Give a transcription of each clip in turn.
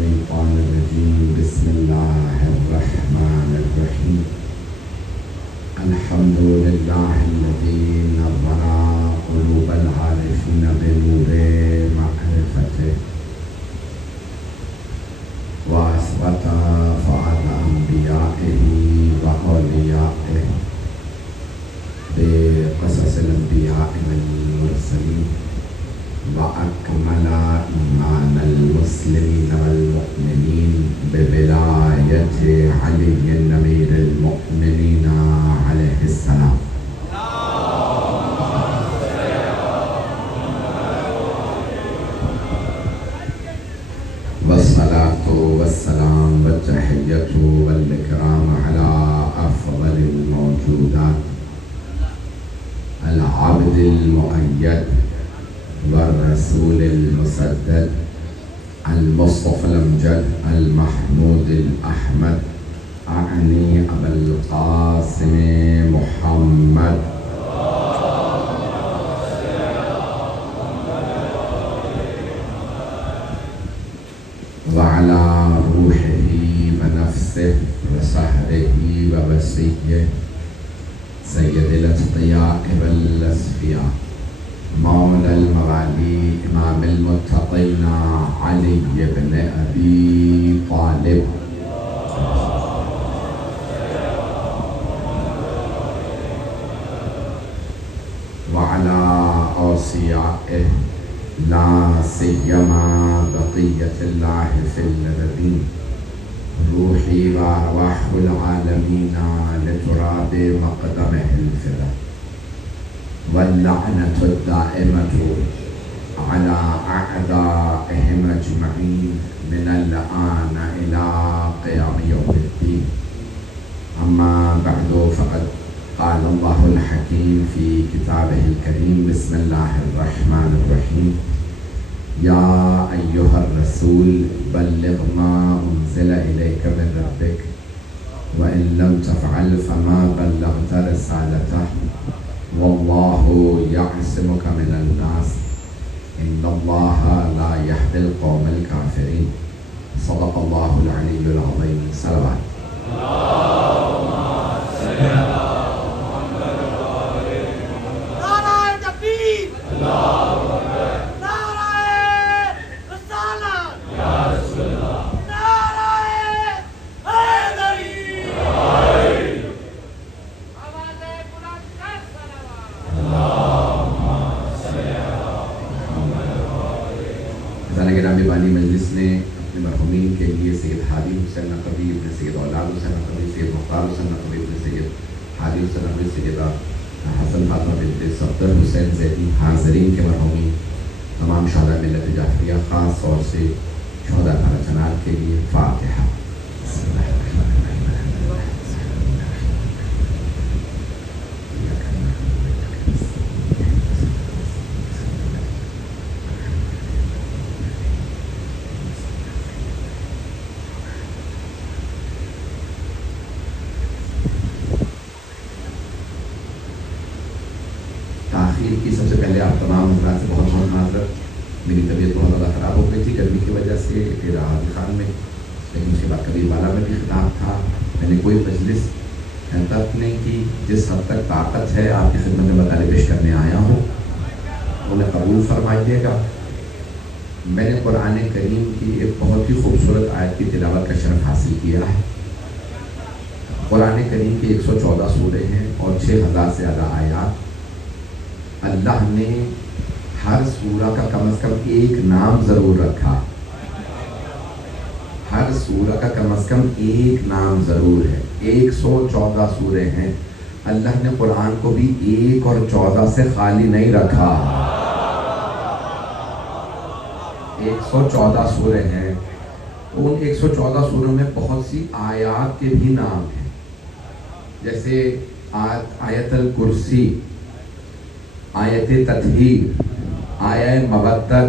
الشيطان الرجيم بسم الله الرحمن الرحيم الحمد لله الذي نور قلوب العارفين بنور معرفته وأثبت فؤاد أنبيائه وأوليائه بقصص الأنبياء والمرسلين وأكمل إيمان المسلمين والمؤمنين بولاية علي أمير المؤمنين عليه السلام. والصلاة والسلام والتحية والإكرام على أفضل الموجودات العبد المؤيد والرسول المسدد المصطفى الأمجد المحمود الأحمد أعني أبا القاسم محمد وعلى روحه ونفسه وسهره ووسيه سيد الأتقياء والأصفياء مولى المغالي إمام المتقين علي بن أبي طالب وعلى أوصيائه لا سيما بقية الله في الأرضين روحي وأرواح العالمين لتراب مقدمه الفدا واللعنة الدائمة على أعدائهم أجمعين من الآن إلى قيام يوم الدين. أما بعد فقد قال الله الحكيم في كتابه الكريم بسم الله الرحمن الرحيم يا أيها الرسول بلغ ما أنزل إليك من ربك وإن لم تفعل فما بلغت رسالته والله يعصمك من الناس إن الله لا يهدي القوم الكافرين. صدق الله العلي العظيم. صلوات. اللهم صل على محمد وآل محمد. نعرہ تکبیر. اللہ اکبر. نعرہ رسالت. یا رسول اللہ. گرامی بانی مجلس نے اپنے مرحومین کے لیے سید ہادی حسین نقوی ابن سید اولاد حسین نقوی سید مختار حسین نقوی ابن سید ہادی حسین نقوی سیدہ حسن فاطمہ بنت صفدر حسین زیدی حاضرین کے مرحومین تمام شہداء ملت جعفریہ خاص طور سے شہداء کھارا چنار کے لیے فاتحہ. کی سب سے پہلے آپ تمام حضرات سے بہت بہت معذرت. میری طبیعت بہت زیادہ خراب ہو گئی تھی گرمی کی وجہ سے پھر حاضر خان میں، لیکن اس کے بعد کبیر بالا میں بھی خطاب تھا. میں نے کوئی مجلس تک نہیں کی. جس حد تک طاقت ہے آپ کی خدمت میں مطالعہ پیش کرنے آیا ہوں انہیں قبول فرمائیے گا. میں نے قرآن کریم کی ایک بہت ہی خوبصورت آیت کی تلاوت کا شرف حاصل کیا ہے. قرآن کریم کی 114 سورے ہیں اور 6000 سے زیادہ آیات. اللہ نے ہر سورہ کا کم از کم ایک نام ضرور رکھا. ہر سورہ کا کم از کم ایک نام ضرور ہے. 114 سورے ہیں. اللہ نے قرآن کو بھی 1 اور 14 سے خالی نہیں رکھا. 114 سورے ہیں. ان 114 سوروں میں بہت سی آیات کے بھی نام ہیں، جیسے آیت الکرسی، آیت تطہیر، آیت مودت،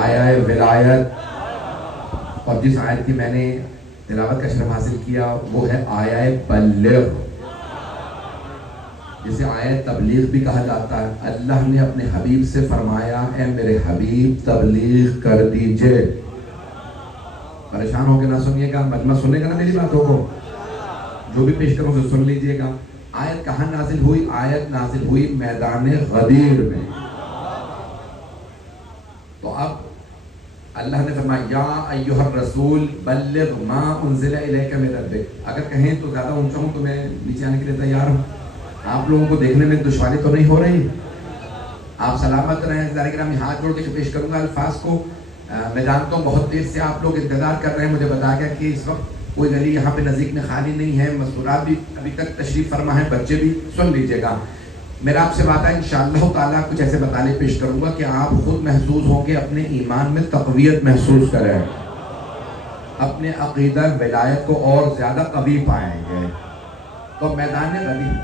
آیت ولایت. اور جس آیت کی میں نے تلاوت کا شرف حاصل کیا وہ ہے آیت بلغ، جسے آیت تبلیغ بھی کہا جاتا ہے. اللہ نے اپنے حبیب سے فرمایا اے میرے حبیب تبلیغ کر دیجئے. پریشان ہو کے نہ سنیے گا، مجمع سنے گا نا میری باتوں کو، جو بھی پیش کروں سے سن لیجئے گا۔ آیت کہاں نازل ہوئی؟ آیت نازل ہوئی میدان غدیر میں۔ تو اب اللہ نے فرمایا یا ایھا الرسول بلغ ما انزل الیک من ربک، اگر کہیں تو زیادہ اونچا ہوں تو میں نیچے آنے کے لیے تیار ہوں، آپ لوگوں کو دیکھنے میں دشواری تو نہیں ہو رہی؟ آپ سلامت رہیں۔ ذرا گرامی ہاتھ جوڑ کے پیش کروں گا الفاظ کو۔ میں جانتا ہوں بہت دیر سے آپ لوگ انتظار کر رہے ہیں، مجھے بتا گیا کہ اس وقت کوئی گلی یہاں پہ نزدیک میں خالی نہیں ہے، مستورات بھی ابھی تک تشریف فرما ہے، بچے بھی سن لیجئے گا۔ میرا آپ سے وعدہ ہے انشاءاللہ تعالیٰ کچھ ایسے مطالب پیش کروں گا کہ آپ خود محسوس ہوں گے، اپنے ایمان میں تقویت محسوس کریں، اپنے عقیدہ ولایت کو اور زیادہ قوی پائیں گے۔ تو میدان غدیر،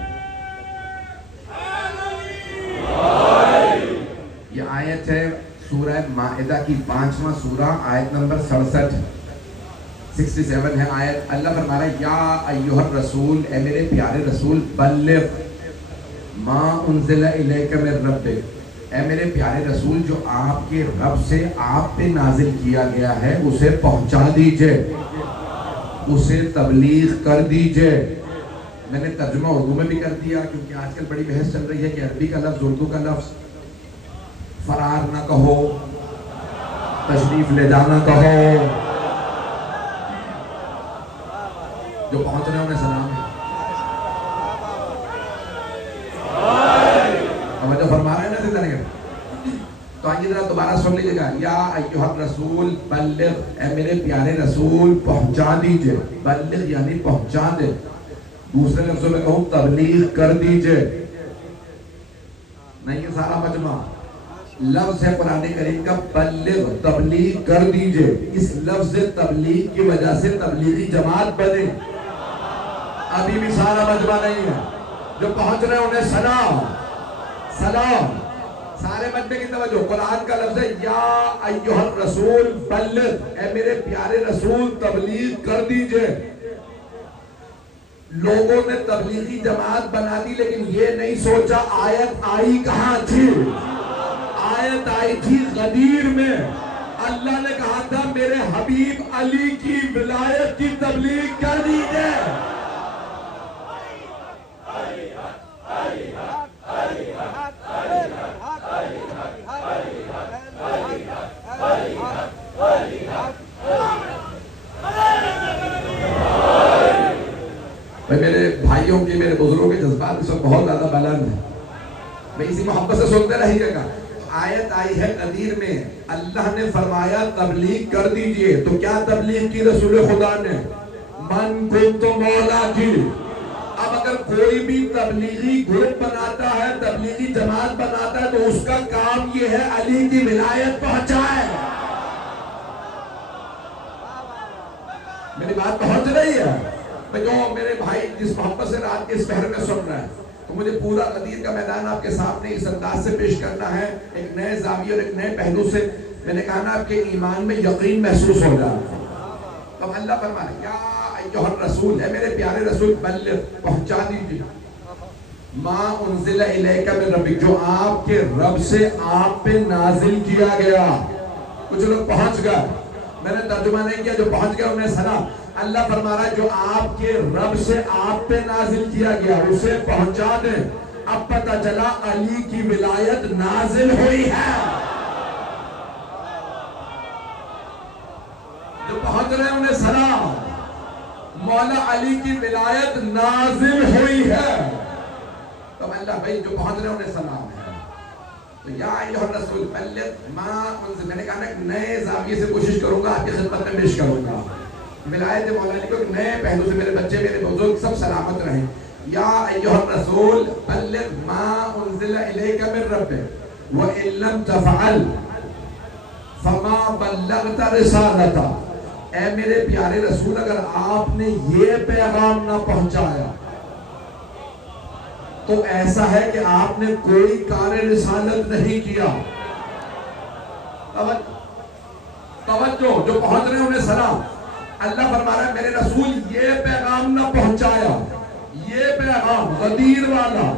یہ آیت ہے سورہ مائدہ کی 5واں سورہ، آیت نمبر 67 ہے آیت۔ اللہ فرما رہا ہے یا ایھا الرسول، اے میرے پیارے رسول، بلغ ما انزل الیک من ربک، اے میرے پیارے رسول جو آپ کے رب سے آپ پہ نازل کیا گیا ہے اسے پہنچا دیجئے، اسے تبلیغ کر دیجئے۔ میں نے ترجمہ اردو میں بھی کر دیا کیونکہ آج کل بڑی بحث چل رہی ہے کہ عربی کا لفظ اردو کا لفظ، فرار نہ کہو، تشریف لے جانا کہو، جو پہنچ رہے ہیں انہیں سلام ہے، توجہ فرما رہے ہیں نا زندہ نہیں۔ تو آئیے ذرا دوبارہ سن لیجیے گا، یا ایھا الرسول بلغ، اے میرے پیارے رسول پہنچا دیجئے، بلغ یعنی پہنچا دے، دوسرے لفظوں میں کہوں تبلیغ کر دیجئے۔ نہیں یہ سارا مجمع لفظ ہے قرآن کریم کا بلغ، تبلیغ کر دیجئے۔ اس لفظ تبلیغ کی وجہ سے تبلیغی جماعت بنے، ابھی بھی سارا مجمع نہیں ہے، جو پہنچ رہے ہیں انہیں سلام سلام۔ سارے مجمع کی توجہ، قرآن کا لفظ ہے یا ایھا الرسول بلغ، اے میرے پیارے رسول تبلیغ کر دیجئے۔ لوگوں نے تبلیغی جماعت بنا دی لیکن یہ نہیں سوچا آیت آئی کہاں تھی؟ آیت آئی تھی غدیر میں۔ اللہ نے کہا تھا میرے حبیب علی کی ولایت کی تبلیغ کر دیجئے۔ میرے بھائیوں کی، میرے بزرگوں کے جذبات اس وقت بہت زیادہ بلند ہیں، میں اسی محبت سے سنتے رہیے گا۔ آیت آئی ہے قدیر میں، اللہ نے فرمایا تبلیغ کر دیجئے۔ تو کیا تبلیغ کی رسول خدا نے؟ من کنت مولا کی۔ اب اگر کوئی بھی تبلیغی گروپ بناتا ہے، تبلیغی جماعت بناتا ہے تو اس کا کام یہ ہے علی کی ولایت پہنچائے۔ میری بات پہنچ رہی ہے؟ جو میرے بھائی جس محبت سے رات کے اس پہر میں سن رہا ہے، تو مجھے پورا غدیر کا میدان آپ کے سامنے اس انداز سے پیش کرنا ہے، ایک نئے زاویے اور ایک نئے پہلو سے۔ میں نے کہا نا آپ کے ایمان میں یقین محسوس ہو جائے۔ تو اللہ فرمائے یا ایھا الرسول، اے میرے پیارے رسول بلغ، پہنچا دیجیے، ما انزل الیک من ربک، جو آپ کے رب سے آپ پہ نازل کیا گیا۔ کچھ لوگ پہنچ گئے، میں نے ترجمہ نہیں کیا، جو پہنچ گئے انہیں سلام۔ اللہ فرما رہا ہے جو آپ کے رب سے آپ پہ نازل کیا گیا اسے پہنچا دیں۔ اب پتہ چلا علی کی ولایت نازل ہوئی ہے۔ جو پہنچ رہے ہیں انہیں سلام، مولا علی کی ولایت نازل ہوئی ہے۔ تو اللہ بھائی جو پہنچ رہے ہیں انہیں سلام ہے۔ تو یا ایھا الرسول بلغ ما انزل، میں نے کہا نا ایک نئے زاویے سے کوشش کروں گا آپ کی خدمت میں پیش کروں گا ولایت مولا علی کو ایک نئے پہلو سے۔ میرے بچے، میرے بزرگ سب سلامت رہیں۔ یا ایھا الرسول بلغ ما انزل الیک من ربک وان لم تفعل فما بلغت رسالتہ، اے میرے پیارے رسول اگر آپ نے یہ پیغام نہ پہنچایا تو ایسا ہے کہ آپ نے کوئی کار رسالت نہیں کیا۔ توجہ، جو پہنچ رہے ہیں انہیں سلام۔ اللہ فرما رہا ہے میرے رسول یہ پیغام نہ پہنچایا، یہ پیغام غدیر والا،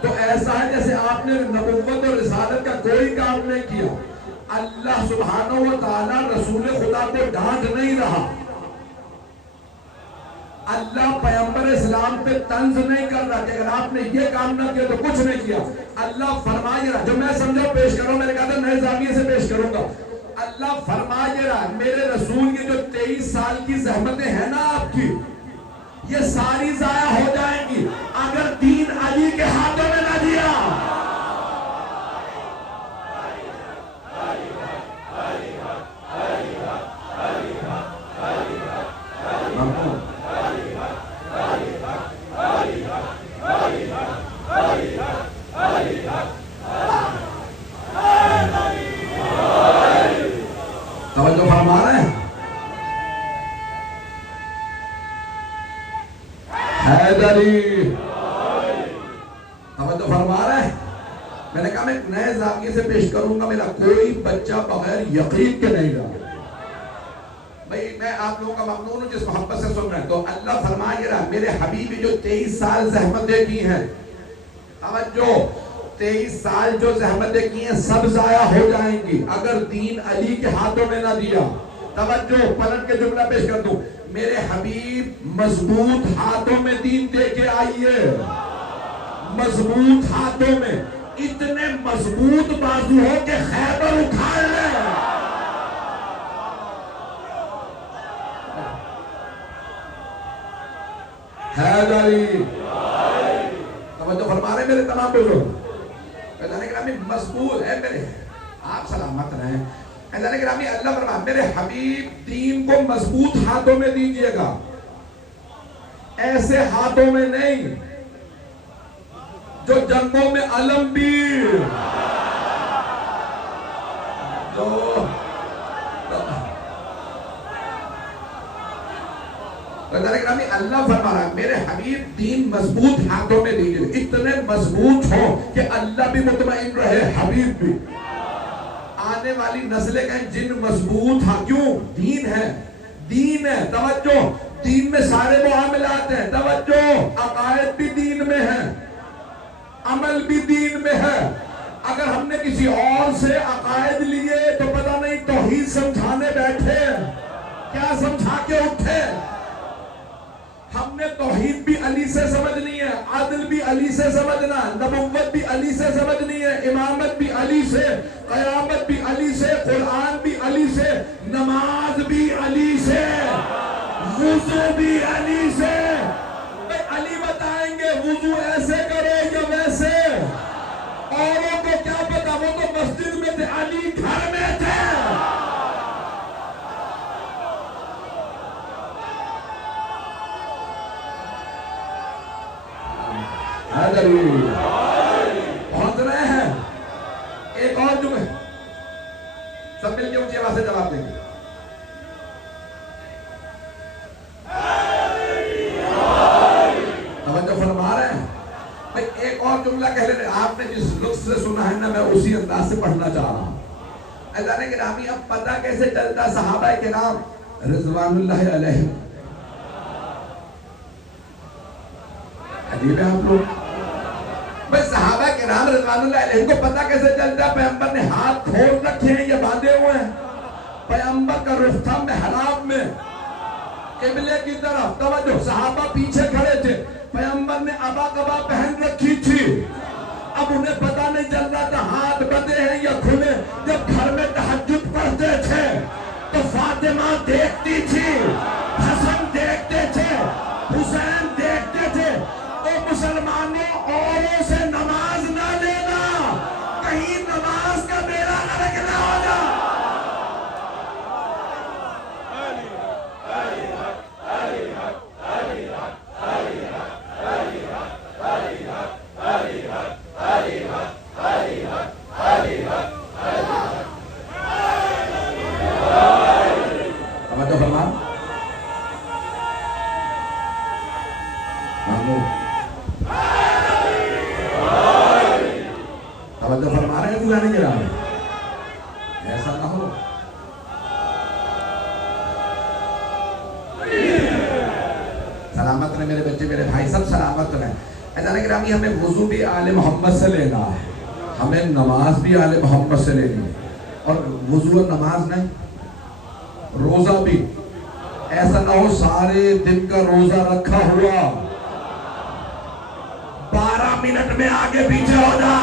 تو ایسا ہے جیسے آپ نے نبوت اور رسالت کا کوئی کام نہیں کیا۔ اللہ سبحانہ و تعالی رسول خدا کو ڈانٹ نہیں رہا، اللہ پیغمبر اسلام پہ طنز نہیں کر رہا کہ اگر آپ نے یہ کام نہ کیا تو کچھ نہیں کیا. اللہ فرمائے رہا, جو میں سمجھا پیش کروں, میں نے کہا تھا نئے زاویے سے پیش کروں گا. اللہ فرمائے رہا میرے رسول کی جو 23 سال کی زحمتیں ہیں نا آپ کی, یہ ساری ضائع ہو جائیں گی اگر دین علی کے ہاتھوں میں نہ دیا. توجہ فرما رہے ہیں؟ حیدری توجہ فرما رہے ہیں؟ میں نے کہا میں نئے زاویے سے پیش کروں گا, میرا کوئی بچہ بغیر یقین کے نہیں رہا. بھئی میں آپ لوگوں کا ممنون ہوں جس محبت سے سن رہے ہیں. تو اللہ فرمائے رہا میرے حبیبی جو 23 سال زحمتیں کی ہیں, توجہ 23 سال جو زحمتیں کی ہیں سب ضائع ہو جائیں گی اگر دین علی کے ہاتھوں میں نہ دیا. توجہ پلٹ کے جملہ پیش کر دوں, میرے حبیب مضبوط ہاتھوں میں دین دے کے آئیے. مضبوط ہاتھوں میں, اتنے مضبوط بازو ہو کہ خیبر اٹھا لے. حیدری توجہ فرما رہے میرے تمام بزرگ. اللہ گرامی مضبوط ہے میرے, آپ سلامت رہیں. اللہ گرامی اللہ فرما میرے حبیب دین کو مضبوط ہاتھوں میں دیجئے گا, ایسے ہاتھوں میں نہیں جو جنگوں میں علمگیر, جو اللہ فرما رہا ہے میرے حبیب دین مضبوط ہاتھوں میں دیجئے, اتنے مضبوط ہو کہ اللہ بھی مطمئن رہے, حبیب بھی. آنے والی نسلیں کہیں جن مضبوط ہاں, کیوں؟ دین ہے, دین ہے. توجہ, دین میں سارے معاملات ہیں. توجہ, عقائد بھی دین میں ہے, عمل بھی دین میں ہے. اگر ہم نے کسی اور سے عقائد لیے تو پتہ نہیں توحید سمجھانے بیٹھے, کیا سمجھا کے اٹھے. ہم نے توحید بھی علی سے سمجھنی ہے, عدل بھی علی سے سمجھنا, نبوت بھی علی سے سمجھنی ہے, امامت بھی علی سے, قیامت بھی علی سے, قرآن بھی علی سے, نماز بھی علی سے, وضو بھی علی سے. علی بتائیں گے وضو ایسے کرو یا ویسے, اوروں کو کیا پتا, وہ تو مسجد میں تھے, علی گھر میں تھے. پہنچ رہے ہیں؟ ایک اور جملہ سب مل کے اونچی آواز سے جواب دیں گے. توجہ فرما رہے ہیں؟ بھئی ایک اور جملہ کہہ لیں, آپ نے جس لطف سے سنا ہے نا میں اسی انداز سے پڑھنا چاہ رہا ہوں. اللہ گرامی اب پتہ کیسے چلتا صحابہ کرام رضوان اللہ علیہ, عجیب ہے آپ لوگ. بس صحابہ کرام رضوان اللہ علیہ کو پتہ کیسے چلتا ہے پیغمبر نے ہاتھ کھول رکھے ہیں یا باندھے ہوئے ہیں. پیغمبر کا رخ تھا محراب میں قبلے کی طرف. توجہ, صحابہ پیچھے کھڑے تھے, پیغمبر نے ابا قبا پہن رکھی تھی. اب انہیں پتہ نہیں چل رہا تھا ہاتھ بندھے ہیں یا کھلے. جب گھر میں تہجد پڑھتے تھے تو فاطمہ دیکھتی تھی, حسن دیکھتے تھے, حسین دیکھتے تھے. تو مسلمانوں اوروں سے نماز نہ لینا, کہیں نماز کا بیڑا غرق نہ ہو جائے. توجہ فرما, توجہ فرما رہے ہیں تو جانے کے رہے ایسا نہ ہو. سلامت رہے میرے بچے, میرے بھائی سب سلامت رہے. ایسا گرامی ہمیں وضو بھی آل محمد سے لینا ہے, ہمیں نماز بھی آل محمد سے لینی ہے. اور وضو اور نماز نہیں, روزہ بھی ایسا نہ ہو سارے دن کا روزہ رکھا ہوا 12 منٹ میں آگے پیچھے ہو جا،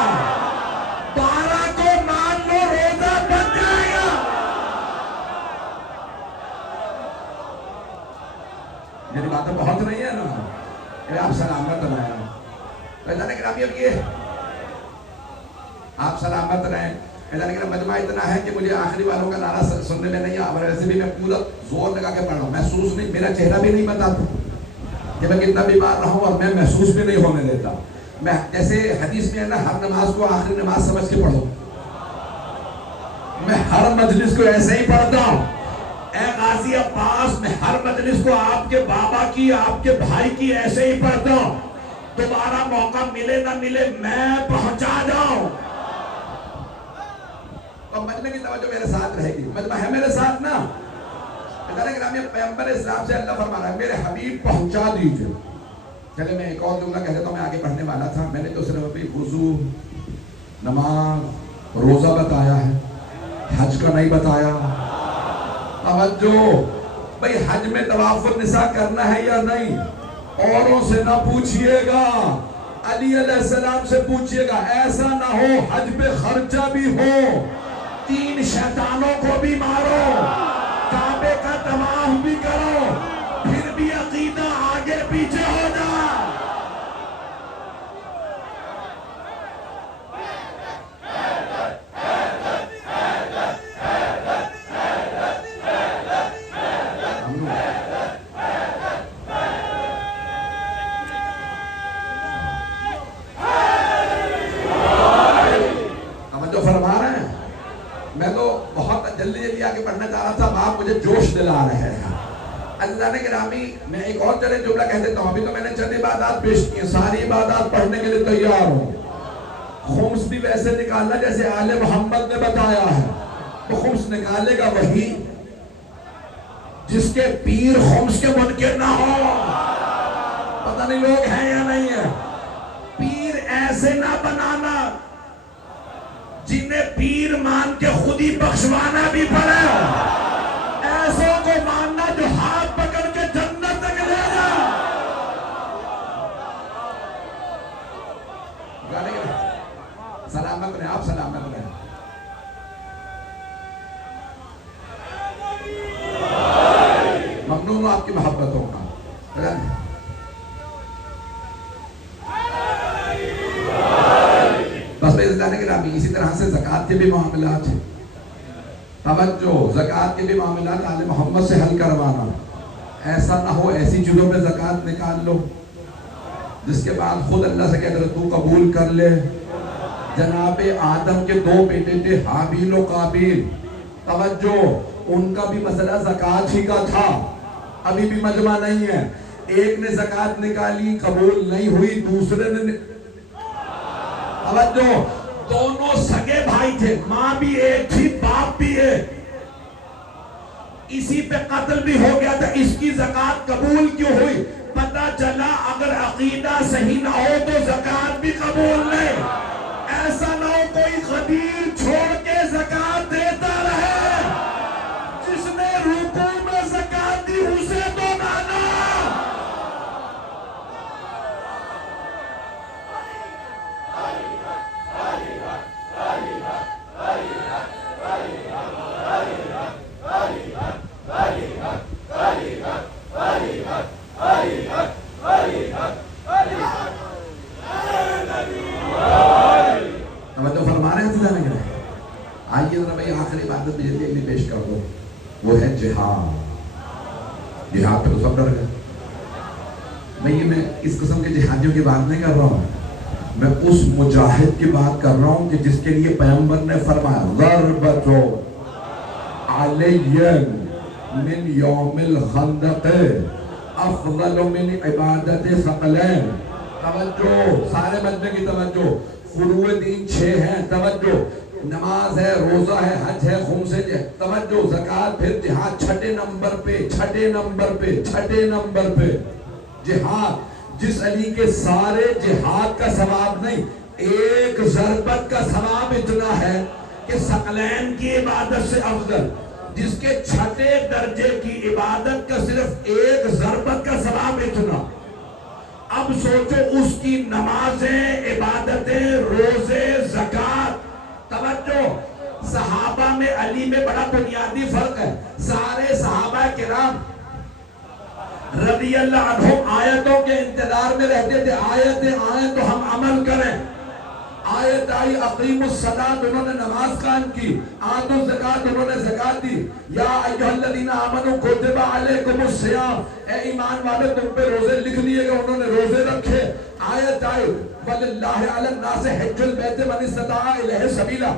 12 کو مان لو روزہ بن جائے گا۔ میری باتیں بہت نہیں ہے نا، آپ سلامت رہیں۔ اب یہ آپ سلامت رہیں۔ لیکن مجمع اتنا ہے کہ مجھے آخری والوں کا نعرہ سننے میں نہیں آ رہا، ویسے بھی میں پورا زور لگا کے پڑھ رہا ہوں، محسوس نہیں، میرا چہرہ بھی نہیں بتاتا کہ میں کتنا بیمار رہا ہوں، اور میں محسوس بھی نہیں ہونے دیتا۔ میں جیسے حدیث میں ہے نا، ہر نماز کو آخری نماز سمجھ کے پڑھو، میں ہر مجلس کو ایسے ہی پڑھتا ہوں۔ اے غازی عباس، میں ہر مجلس کو آپ کے بابا کی، آپ کے بھائی کی ایسے ہی پڑھتا ہوں، دوبارہ موقع ملے نہ ملے میں پہنچا جاؤں۔ اور مجمع کی توجہ میرے ساتھ رہے گی، مجمع ہے میرے ساتھ نا۔ پیغمبر اسلام سے اللہ فرما رہا ہے میرے حبیب پہنچا دیجئے۔ چلے میں ایک اور جملہ کہہ دیتا ہوں، میں آگے پڑھنے والا تھا، میں نے تو صرف ابھی وضو، نماز، روزہ بتایا ہے، حج کا نہیں بتایا۔ توجہ بھئی، حج میں طواف النساء کرنا ہے یا نہیں؟ اوروں سے نہ پوچھئے گا، علی علیہ السلام سے پوچھئے گا۔ ایسا نہ ہو حج پہ خرچہ بھی ہو، 3 شیطانوں کو بھی مارو، کعبے کا طواف بھی کرو، پھر بھی عقیدہ آگے پیچھے ہو جا۔ میں تو بہت جلدی آگے پڑھنا چاہ رہا تھا، آپ مجھے جوش دلا رہے ہیں۔ عزیزان گرامی، میں ایک اور چلے جملہ کہہ دیتا ہوں، ابھی تو میں نے چند عبادات پیش کی ہیں، ساری عبادات پڑھنے کے لیے تیار ہوں۔ خمس بھی ویسے نکالنا جیسے آل محمد نے بتایا ہے، تو خمس نکالے گا وہی جس کے پیر خمس کے منکر نہ ہو۔ پتہ نہیں لوگ ہیں یا نہیں ہیں۔ پیر ایسے نہ بنانا جنہیں پیر مان کے خود ہی بخشوانا بھی پڑے، ایسوں کو ماننا جو ہاتھ پکڑ کے جنت تک لے جا۔ سلامت رہیں، آپ سلامت رہیں۔ ممنون آپ کی محبتوں کا۔ بس بھائی عزیزان گرامی، اسی طرح سے زکوٰۃ کے بھی معاملات ہیں۔ توجہ، زکوٰۃ کے بھی معاملات آل محمد سے حل کروانا۔ ایسا نہ ہو ایسی چیزوں پہ زکوٰۃ نکال لو جس کے بعد خود اللہ سے کہتے ہیں تو قبول کر لے۔ جناب آدم کے 2 بیٹے تھے، حابیل و قابیل۔ توجہ، ان کا بھی مسئلہ زکوٰۃ ہی کا تھا، ابھی بھی مجمع نہیں ہے۔ ایک نے زکوٰۃ نکالی، قبول نہیں ہوئی، دوسرے نے توجہ، دونوں سگے بھائی تھے، ماں بھی ایک تھی، باپ بھی ایک، اسی پہ قتل بھی ہو گیا تھا، اس کی زکوٰۃ قبول کیوں ہوئی؟ پتہ چلا اگر عقیدہ صحیح نہ ہو تو زکوٰۃ بھی قبول نہیں۔ ایسا نہ ہو کوئی غدیر چھوڑ کے زکوٰۃ دیتا رہے، جس نے رکوع میں زکوٰۃ دی اسے تو مانا۔ آئیے ذرا بھائی آخری عبادت بھی جلدی پیش کر دو، وہ ہے جہاد۔ جہاد پہ تو سب ڈر گئے۔ میں اس قسم کے جہادیوں کی بات نہیں کر رہا ہوں، میں اس مجاہد کی بات کر رہا ہوں کہ جس کے لیے پیغمبر نے فرمایا ضربۃ علی من یوم الخندق افضل من عبادت ثقلین۔ توجہ، سارے مجمع کی توجہ، فروع دین 6 ہیں، توجہ، نماز ہے، روزہ ہے، حج ہے، خمس ہے، توجہ، زکوٰۃ، پھر جہاد 6 نمبر پہ، 6 نمبر پہ، 6 نمبر پہ جہاد، جس علی کے سارے جہاد کا ثواب نہیں، ایک ضربت کا ثواب اتنا ہے کہ ثقلین کی عبادت سے افضل، جس کے 6 درجے کی عبادت کا صرف ایک ضربت کا ثواب اتنا. اب سوچو اس کی نمازیں، عبادتیں، روزے، زکوٰۃ. توجہ، صحابہ میں علی میں بڑا بنیادی فرق ہے. سارے صحابہ کرام رضی اللہ عنہم آیتوں کے انتظار میں رہتے تھے. آیتیں آئیں تو ہم عمل کریں. آیت آئی اقیم الصلاۃ، انہوں نے نماز قائم کی. آتوا الزکوٰۃ، انہوں نے زکوٰۃ دی. یا ایھا الذین آمنوا کتب علیکم الصیام، اے ایمان والے تم پہ روزے لکھ لیے گئے، انہوں نے روزے رکھے. آیت آئی وَلِلَّهِ عَلَى النَّاسِ حِجُّ الْبَيْتِ مَنِ اسْتَطَاعَ إِلَيْهِ سَبِيلًا،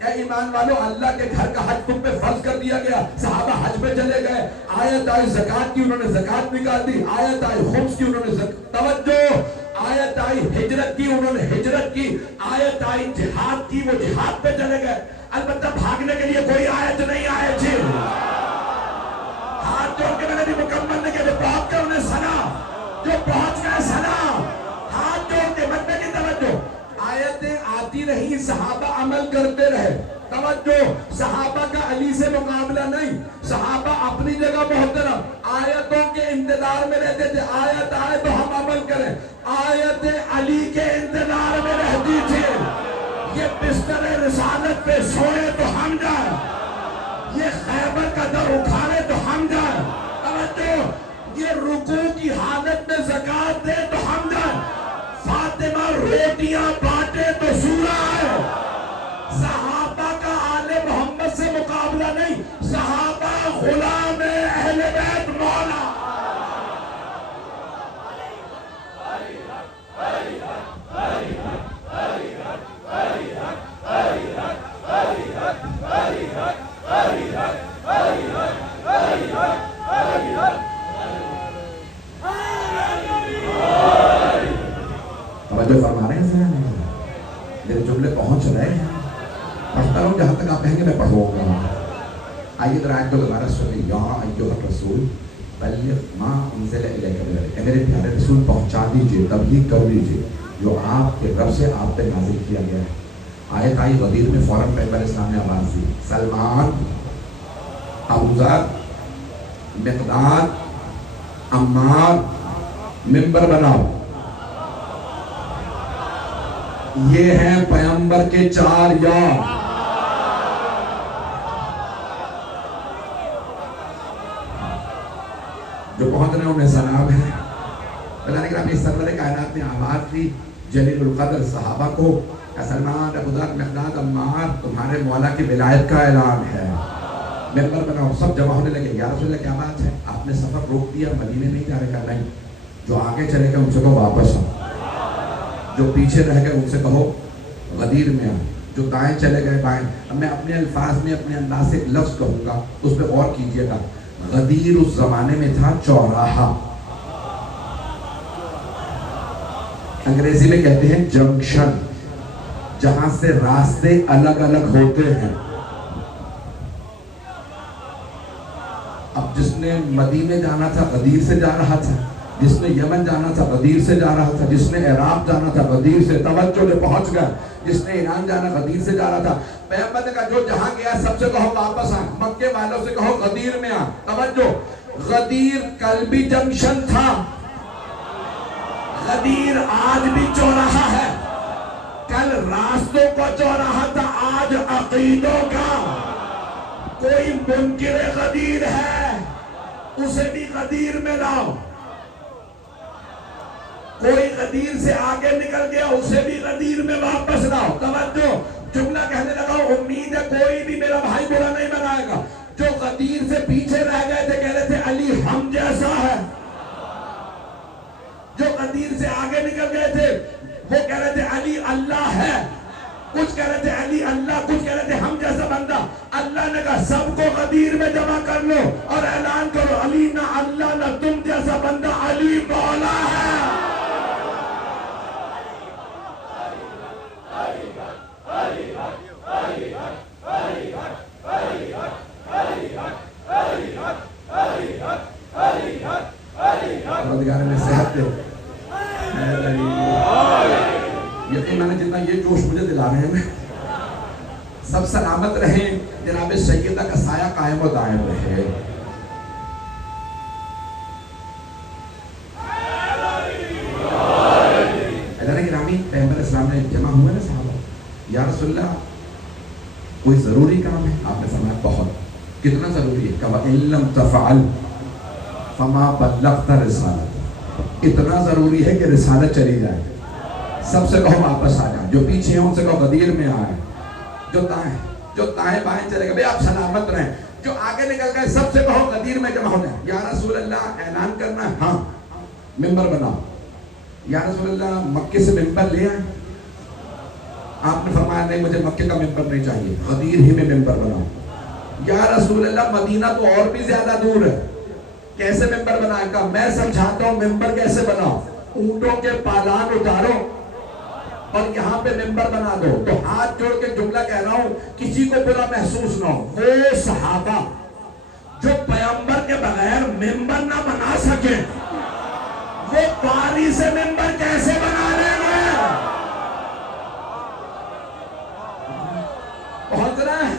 اے ایمان والو اللہ کے گھر کا حج تم پہ فرض کر دیا گیا. صحابہ حج پہ چلے گئے. آیت آئی زکوٰۃ کی، انہوں نے زکوٰۃ نکال دی. آیت آئی خمس کی، انہوں نے توجہ، آیت آئی ہجرت کی، انہوں نے ہجرت کی. آیت آئی جہاد کی، وہ جہاد پہ چلے گئے. البتہ بھاگنے کے لیے کوئی آیت نہیں آئے تھی. ہاتھ جوڑ کے میں نے بھی مکمل نہیں کیا. جو پہنچ گئے انہیں سلام، جو پہنچ گئے سلام. ہاتھ جوڑ کے بندے کی توجہ. آیتیں آتی رہی، صحابہ عمل کرتے رہے. توجہ، صحابہ کا علی سے مقابلہ نہیں. صحابہ اپنی جگہ محترم آیتوں کے انتظار میں رہتے تھے. آیت آئے تو ہم عمل کریں. آیتیں علی کے انتظار میں رہتی تھی. یہ بستر رسالت پہ سوئے تو ہم جائیں، یہ خیبر کا در اٹھائے تو ہم جائیں. توجہ، یہ رکوع کی حالت میں زکوٰۃ دے تو ہم جائیں. فاطمہ روٹیاں بانٹے تو سورہ ہے. صحابہ کا آل محمد سے مقابلہ نہیں. صحابہ غلام اہل بیت مولا. توجہ فرما رہے ہیں، میرے جملے پہنچ رہے ہیں. پڑھتا رہوں جہاں تک آپ کہیں گے میں پڑھوں گا. آئیے ذرا آیت کو دوبارہ سنیں. یا ایھا الرسول بلغ ما انزل الیک من ربک، میرے پیارے رسول پہنچا دیجیے، تبلیغ کر دیجیے جو آپ کے رب سے آپ پہ نازل کیا گیا ہے. آیت آئی غدیر میں فوراً پیغمبر اسلام نے آواز دی، سلمان، ابوذر، مقداد، عمار، ممبر بناؤ. یہ ہیں پیغمبر کے 4 یار. جو پہنچ رہے ہیں انہیں سلام ہے. پتہ نہیں کہ اپنی سرور کائنات نے آواز دی جلیل القدر صحابہ کو، سلمان، ابوذر، مقداد، عمار، تمہارے مولا کی ولایت کا اعلان ہے، ممبر بناؤ. سب جمع ہونے لگے. یا رسول اللہ کیا بات ہے، آپ نے سفر روک دیا، مدینے نہیں جا رہے؟ کہا نہیں. جو آگے چلے گئے ان سے کہو واپس آؤ، جو پیچھے رہ گئے ان سے کہو غدیر میں آؤ، جو دائیں چلے گئے بائیں. اب میں اپنے الفاظ میں اپنے انداز سے ایک لفظ کہوں گا، اس پہ غور کیجئے گا. غدیر اس زمانے میں تھا چوراہا. انگریزی میں کہتے ہیں جنکشن، جہاں سے راستے الگ الگ ہوتے ہیں. اب جس نے مدینے جانا تھا غدیر سے جا رہا تھا، جس نے یمن جانا تھا غدیر سے جا رہا تھا، جس نے عراق جانا تھا غدیر سے. توجہ نے پہنچ گئے. جس نے ایران جانا غدیر سے جا رہا تھا. پیغمبر نے کہا جو جہاں گیا سب سے کہو واپس آ. مکے والوں سے کہو غدیر میں آ. توجہ، غدیر کل بھی جنکشن تھا، غدیر آج بھی چوراہا ہے. کل راستوں کو چوراہا تھا، آج عقیدوں کا. کوئی منکر غدیر ہے اسے بھی غدیر میں لاؤ. کوئی غدیر سے آگے نکل گیا اسے بھی غدیر میں واپس لاؤ. توجہ، جملہ کہنے لگا امید ہے کوئی بھی میرا بھائی برا نہیں بنائے گا. جو غدیر سے پیچھے رہ گئے تھے کہہ رہے تھے علی ہم جیسا ہے. جو غدیر سے آگے نکل گئے تھے وہ کہہ رہے تھے علی اللہ ہے. کچھ کہہ رہے تھے علی اللہ، کچھ کہہ رہے تھے ہم جیسا بندہ. اللہ نے کہا سب کو غدیر میں جمع کر لو اور اعلان کرو علی نہ اللہ نہ تم جیسا بندہ، علی مولا ہے. پروردگار نے صحت دے. یقین میں جتنا یہ جوش مجھے دلا رہے ہیں، سب سلامت رہیں. جناب سیدہ کا سایہ قائم و دائم رہے. رسول اللہ کوئی ضروری کام ہے؟ آپ نے فرمایا بہت. کتنا ضروری ہے؟ کہ وَإِن لَمْ تَفْعَلْ فَمَا بَلَّغْتَ رِسَالَتَ. اتنا ضروری ہے کہ رسالت چلی جائے. سب سے کہو واپس آ جائیں. جو پیچھے ہیں ان سے کہو غدیر میں آئے. جو دائیں بائیں چلے گا بھئی آپ سلامت رہیں. جو آگے نکل گئے سب سے کہو غدیر میں جمع ہونا ہے. یا رسول اللہ اعلان کرنا ہے؟ ہاں. ممبر بناؤ. یا رسول اللہ مکے سے ممبر لے آئیں. آپ نے فرمایا نہیں مجھے مکے کا ممبر نہیں چاہیے, غدیر ہی میں ممبر بناؤ. یا رسول اللہ مدینہ تو اور بھی زیادہ دور ہے, کیسے ممبر بنائے گا؟ میں سمجھاتا ہوں ممبر کیسے بناؤ. اونٹوں کے پالان اتارو اور یہاں پہ ممبر بنا دو. تو ہاتھ جوڑ کے جملہ کہہ رہا ہوں, کسی کو برا محسوس نہ ہو. وہ صحابہ جو پیغمبر کے بغیر ممبر نہ بنا سکے, وہ پانی سے ممبر کیسے بنا لیں گے؟ پہنچ رہے ہیں؟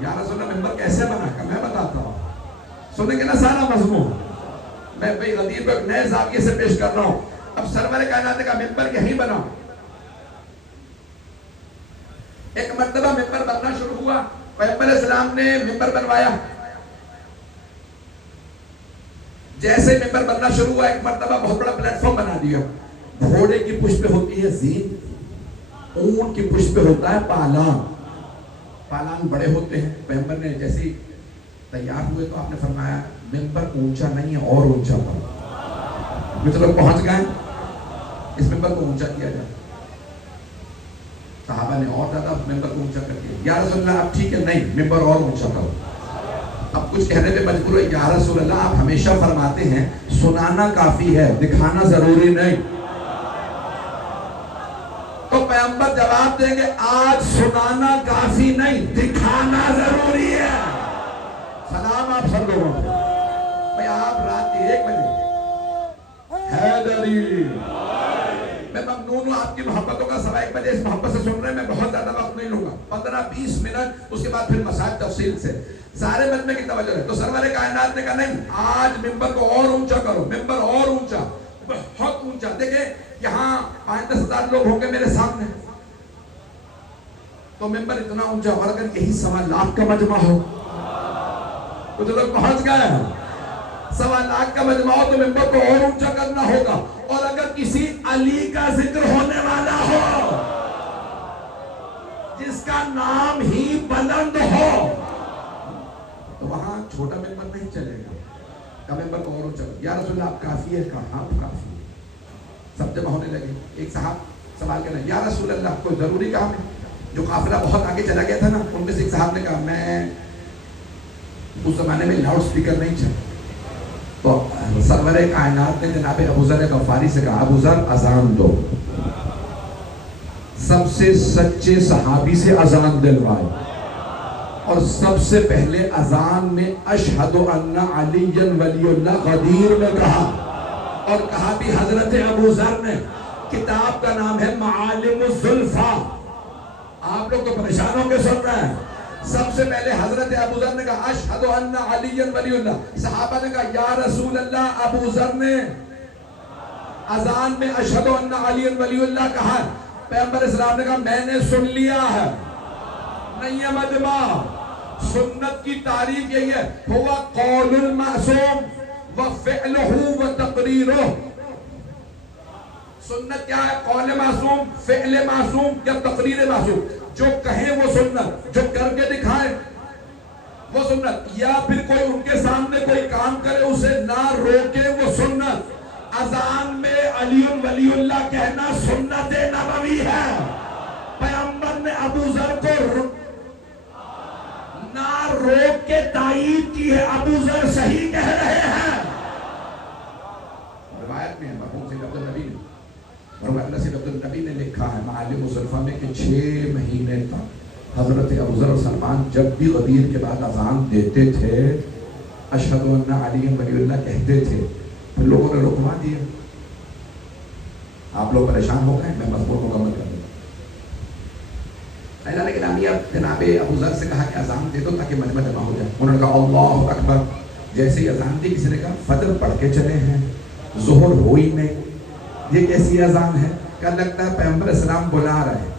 یا رسول اللہ ممبر کیسے بنا کر میں بتاتا ہوں. سنیں گے نا سارا مضمون. میں بھئی غدیر کو ایک نئے زاویے سے پیش کر رہا ہوں. اب سرور کائنات کا ممبر یہی بنا. ایک مرتبہ ممبر بننا شروع ہوا, پیغمبر اسلام نے ممبر بنوایا. جیسے ممبر بننا شروع ہوا, ایک مرتبہ بہت بڑا پلیٹ فارم بنا دیا. گھوڑے کی پشت پہ ہوتی ہے زین, اونٹ کی پشت پہ ہوتا ہے پالان. پالان بڑے ہوتے ہیں. پیغمبر نے جیسے تیار ہوئے تو آپ نے فرمایا ممبر اونچا نہیں ہے اور اونچا کرو. مطلب پہنچ گئے اس ممبر کو اونچا کیا جائے. صحابہ نے اور زیادہ ممبر کو اونچا کر دیا. یا رسول اللہ اب ٹھیک ہے, نہیں ممبر اور اونچا کرو. اب کچھ کہنے پہ مجبور ہے. یا رسول اللہ آپ ہمیشہ فرماتے ہیں سنانا کافی ہے, دکھانا ضروری نہیں. تو پیغمبر جواب دیں گے آج سنانا کافی نہیں, دکھانا ضروری ہے. سلام آپ سب لوگوں کو. بھئی آپ رات کے 1 بجے حیدری, میں ممنون ہوں آپ کی محبتوں کا. 1:15 بجے اس محبت سے سن رہے ہیں. میں بہت زیادہ وقت نہیں لوں گا, 15-20 منٹ, اس کے بعد پھر مسائل تفصیل سے. سارے مجمع کی توجہ ہے. تو سرور کائنات نے کہا نہیں آج ممبر کو اور اونچا کرو, ممبر اور اونچا, بہت اونچا. دیکھیں یہاں 5-10 ہزار لوگ ہوں گے میرے سامنے, تو ممبر اتنا اونچا. اور اگر یہی 1.25 لاکھ کا مجمع ہو, کچھ لوگ پہنچ گئے, 1.25 لاکھ کا مجمع ہو تو ممبر کو اور اونچا کرنا ہوگا. اور اگر کسی علی کا ذکر ہونے والا ہو, جس کا نام ہی بلند ہو, تو وہاں چھوٹا ممبر نہیں چلے گا, کا ممبر کو اور اونچا. یا رسول اللہ آپ کافی ہے؟ کہاں آپ کافی ہے. سب جمع ہونے لگے. ایک صاحب سوال کرنا, یا رسول اللہ کوئی ضروری کام ہے؟ جو قافلہ بہت آگے چلا گیا تھا نا, ان میں سے ایک صاحب نے کہا میں اس زمانے میں لاؤڈ سپیکر نہیں چل, تو سرور کائنات نے جناب ابو ذر غفاری سے کہا ابو ذر اذان دو. سب سے سچے صحابی سے اذان دلوائے, اور سب سے پہلے اذان میں اشہد ان علی ولی اللہ غدیر میں کہا, اور کہا بھی حضرت ابو ذر نے. کتاب کا نام ہے معالم الزلفاء. آپ لوگ تو پریشان ہو کے سن رہے ہیں. سب سے پہلے حضرت ابو ذر نے کہا اشہد ان علی ولی اللہ. صحابہ نے کہا یا رسول اللہ ابو ذر نے اذان میں اشہد ان علی ولی اللہ کہا. پیغمبر اسلام نے کہا میں نے سن لیا ہے, نہیں ہے مجمع. سنت کی تعریف یہی ہے, ہوا قول المعصوم وفعلہ وتقریرہ. سنت کیا ہے؟ قول معصوم, فعل معصوم یا تقریر معصوم. جو کہیں وہ سنت, جو کر کے دکھائے وہ سنت, یا پھر کوئی ان کے سامنے کوئی کام کرے اسے نہ روکے وہ سنت. اذان میں علی ولی اللہ کہنا سنت نبوی ہے. پیغمبر نے ابو ذر کو نہ روک کے تائید کی ہے. ابو ذر صحیح کہہ رہے ہیں. روایت میں مرحوم سید عبدالنبی نے, مرحوم سید عبدالنبی نے لکھا ہے معالم الزلفاء میں کہ 6 مہینے تک حضرت ابو ذر اور سلمان جب بھی غدیر کے بعد اذان دیتے تھے اشہد ان علی ولی اللہ کہتے تھے. پھر لوگوں نے رکوا دیا. آپ لوگ پریشان ہو گئے, میں مضمون مکمل کر دوں. جناب ابو ذر سے کہا کہ اذان دے دو تاکہ مجمع جمع ہو جائے. انہوں نے کہا اللہ اکبر. جیسے ہی اذان دی کسی نے کہا فجر پڑھ کے چلے ہیں, ظہر ہوئی نہیں, یہ کیسی اذان ہے؟ کیا لگتا ہے پیغمبر اسلام بلا رہے ہیں.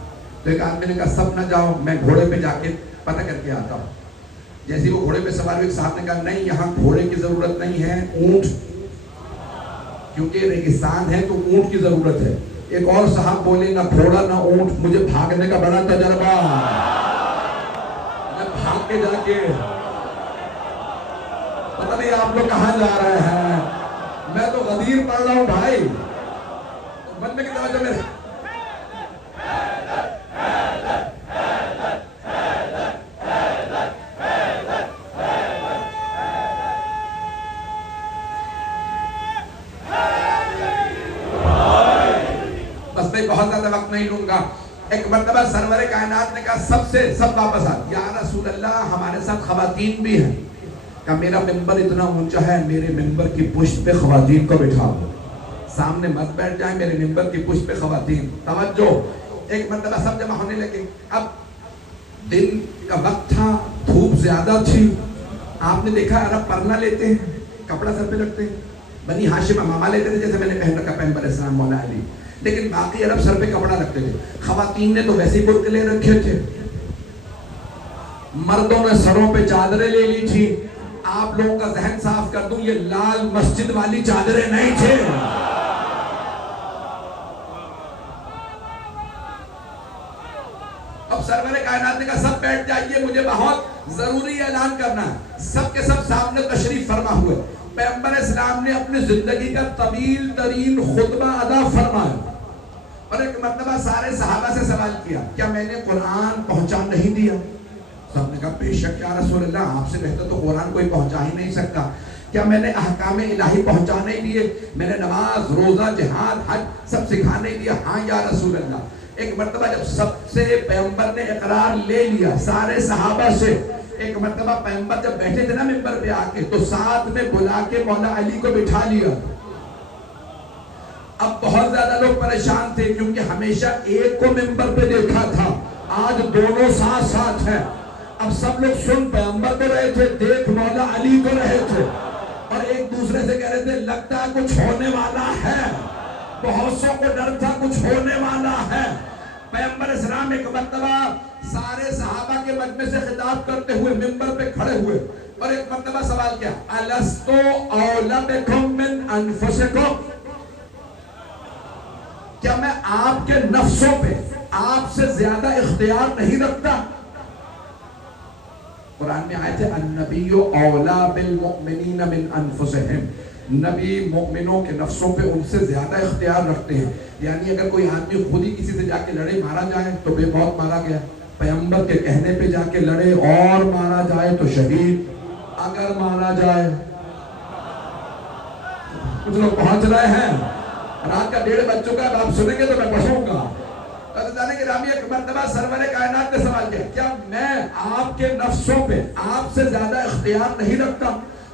تو ایک آدمی نے کہا سب نہ جاؤ, میں گھوڑے پہ جا کے پتہ کر کے آتا ہوں. جیسے وہ گھوڑے پہ سوار ہوئے, ایک صاحب نے کہا نہیں یہاں گھوڑے کی ضرورت نہیں ہے, اونٹ, کیونکہ ریگستان ہے تو اونٹ کی ضرورت ہے. ایک اور صاحب بولے نہ گھوڑا نہ اونٹ, مجھے بھاگنے کا بڑا تجربہ, میں بھاگ کے جا کے, پتہ نہیں آپ لوگ کہاں جا رہے ہیں, میں تو غدیر پڑھ رہا ہوں بھائی. بندے کی توجہ میرے, بس میں بہت زیادہ وقت نہیں لوں گا. ایک مرتبہ سرور کائنات نے کہا سب واپس آ, یا رسول اللہ ہمارے ساتھ خواتین بھی ہیں. کہ میرا ممبر اتنا اونچا ہے, میرے ممبر کی پشت پہ خواتین کو بٹھا دو, سامنے مت بیٹھ جائیں, میرے ممبر کی پشت پہ خواتین. توجہ, ایک مرتبہ سب جمع ہونے لگے. اب دن کا وقت تھا, دھوپ زیادہ تھی. آپ نے دیکھا عرب پرنا لیتے ہیں, کپڑا سر پہ رکھتے ہیں. بنی ہاشم امامہ لیتے تھے جیسے میں نے پہن رکھا پیغمبر اسلام مولا علی, لیکن باقی عرب سر پہ کپڑا رکھتے تھے. خواتین نے تو ویسے ہی برقع لے رکھے تھے, مردوں نے سروں پہ چادریں لے لی تھی. آپ لوگوں کا ذہن صاف کر دوں, یہ لال مسجد والی چادریں نہیں تھے. اب سرور کائنات نے کہا سب بیٹھ جائیے, مجھے بہت ضروری اعلان کرنا ہے. سب کے سب سامنے تشریف فرما ہوئے. پیغمبر اسلام نے اپنی زندگی کا طویل ترین خطبہ ادا فرمایا, اور ایک مرتبہ سارے صحابہ سے سوال کیا کیا میں نے قرآن پہنچا نہیں دیا؟ سب نے کہا بے شک یا رسول اللہ, آپ سے بہتر تو قرآن کوئی پہنچا ہی نہیں سکتا. کیا میں نے احکام الہی پہنچا نہیں دیے؟ میں نے نماز, روزہ, جہاد, حج سب سکھا نہیں دیا؟ ہاں یا رسول اللہ. ایک مرتبہ جب سب سے پیغمبر نے اقرار لے لیا سارے صحابہ سے, ایک مرتبہ پیغمبر جب بیٹھے تھے نا ممبر پہ آ کے, تو ساتھ میں بلا کے مولا علی کو بٹھا لیا. اب بہت زیادہ لوگ پریشان تھے کیونکہ ہمیشہ ایک کو ممبر پہ دیکھا تھا, آج دونوں ساتھ ساتھ ہیں. اب سب لوگ سن پیغمبر کو رہے تھے, دیکھ مولا علی کو رہے تھے, اور ایک دوسرے سے کہہ رہے تھے لگتا ہے کچھ ہونے والا ہے. بہت سو کو ڈر تھا کچھ ہونے والا ہے. پیغمبر اسلام ایک مرتبہ سارے صحابہ کے مجمع سے خطاب کرتے ہوئے ممبر پہ کھڑے ہوئے, اور ایک مرتبہ سوال کیا, الستو اولی بکم من انفسکم, کیا میں آپ کے نفسوں پہ آپ سے زیادہ اختیار نہیں رکھتا؟ قرآن میں آئے تھے النبی اولا بالمؤمنین من انفسہم, نبی مومنوں کے نفسوں پہ ان سے زیادہ اختیار رکھتے ہیں. یعنی اگر کوئی آدمی خود ہی کسی سے جا کے لڑے مارا جائے تو بے موت مارا گیا, پیغمبر کے کہنے پہ جا کے لڑے اور مارا جائے تو شہید, اگر مارا جائے. کچھ لوگ پہنچ رہے ہیں, رات کا 1:30 بج چکا ہے, آپ سنیں گے تو میں پڑھوں گا. ایک مرتبہ سرور کائنات نے سوال کیا کیا میں آپ کے نفسوں پہ آپ سے زیادہ اختیار نہیں رکھتا؟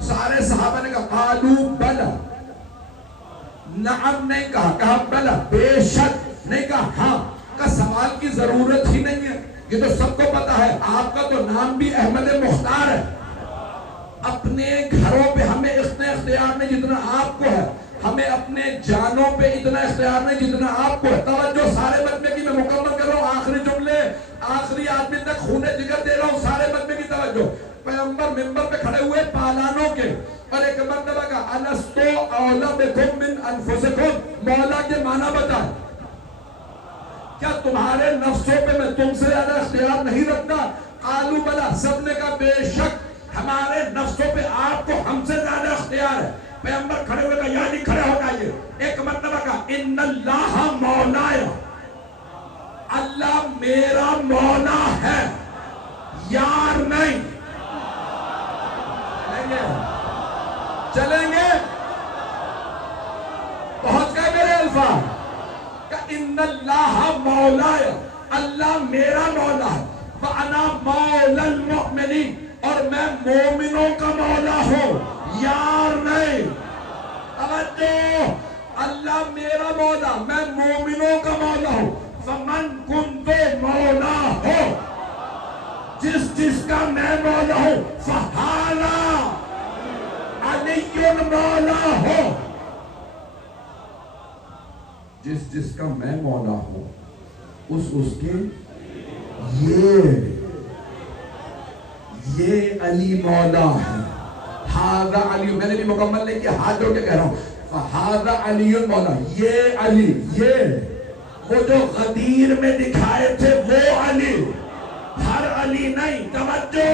سارے صحابہ نے کہا قالوا بلا, نعم نہیں کہا, کہا بلا بے شک, نہیں کہا ہاں. کا سوال کی ضرورت ہی نہیں ہے, یہ تو سب کو پتا ہے. آپ کا تو نام بھی احمد مختار ہے. اپنے گھروں پہ ہمیں اتنا اختیار نہیں جتنا آپ کو ہے, ہمیں اپنے جانوں پہ اتنا اختیار نہیں جتنا آپ کو ہے. توجہ, سارے مجمع کی میں مکمل کر رہا ہوں, آخری جملے آخری آدمی تک خون جگر دے رہا ہوں, سارے مجمع کی توجہ. پیغمبر ممبر پہ کھڑے ہوئے پالانوں کے, اور ایک مرتبہ کا الستو اولی بکم من انفسکم, مولا کے معنی بتائیں, کیا تمہارے نفسوں پہ میں تم سے زیادہ اختیار نہیں رکھتا؟ قالوا بلا, سب نے کہا بے شک ہمارے نفسوں پہ آپ کو ہم سے زیادہ اختیار ہے. پیغمبر کھڑے ہوئے کا یعنی کھڑے ہو جائیے. ایک مرتبہ کا ان اللہ مولایا, اللہ میرا مولا ہے, یار نہیں. چلیں گے, پہنچ گئے میرے الفاظ کہ ان اللہ مولایا, اللہ میرا مولا ہے, وَأَنَا مَوْلَى الْمُؤْمِنِينَ, اور میں مومنوں کا مولا ہوں, یار نہیں. توجہ, اللہ میرا مولا, میں مومنوں کا مولا ہوں. فَمَنْ كُنْتُ مَوْلَاهُ, جس کا میں مولا ہوں, فَحَالَا عَلِيٌّ مَوْلَاهُ. جس جس کا میں مولا ہوں اس کے یہ علی مولا ہے. ہاذا علی، میں نے بھی مکمل نہیں کیا، ہاتھ جوڑ کے کہہ رہا ہوں، فہذا علی مولا، یہ علی، یہ وہ جو غدیر میں دکھائے تھے وہ علی، ہر علی نہیں. توجہ،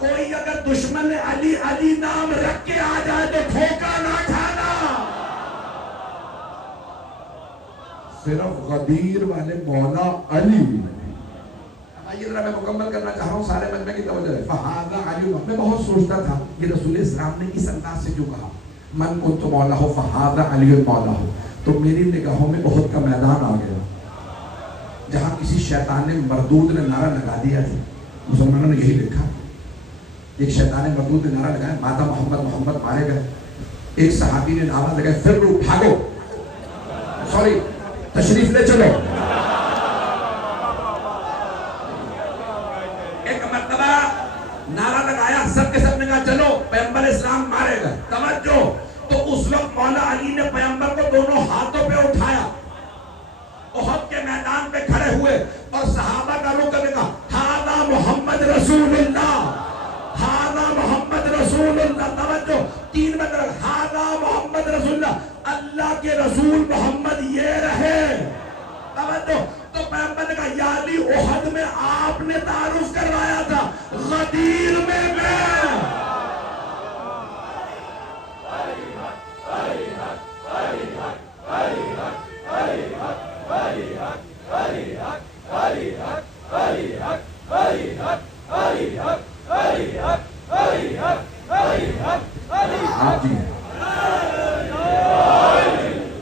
کوئی اگر دشمن علی علی نام رکھ کے آ جائے تو دھوکہ نہ کھانا. صرف غدیر والے مولا علی. آئیے ذرا میں مکمل کرنا چاہ رہا ہوں، سارے مجمع کی توجہ ہے. فہذا علی، میں بہت سوچتا تھا کہ رسول اسلام نے اس انداز سے کیوں کہا من کنت مولا ہو فہذا علی مولا ہو. تو میری نگاہوں میں بہت کا میدان آ گیا جہاں کسی شیطان مردود نے نعرہ لگا دیا تھا. مسلمانوں نے یہی لکھا، ایک شیطان مردود نے نعرہ لگایا ماتا محمد محمد مارے گئے. ایک صحابی نے نعرہ لگایا پھر رو بھاگو، سوری تشریف لے چلو. نعرہ لگایا، سب کے سب نے کہا چلو پیغمبر اسلام مارے گئے. توجہ، تو اس وقت مولا علی نے پیغمبر کو دونوں ہاتھوں پہ اٹھایا، احد کے میدان پہ کھڑے ہوئے اور صحابہ کا رخ کر کے کہا ہذا محمد رسول اللہ، ہذا محمد رسول اللہ. توجہ، تین مرتبہ ہذا محمد رسول اللہ، اللہ کے رسول محمد یہ رہے. توجہ، تو پیغمبر نے کہا یا علی احد میں آپ نے تعارف کروایا تھا، غدیر میں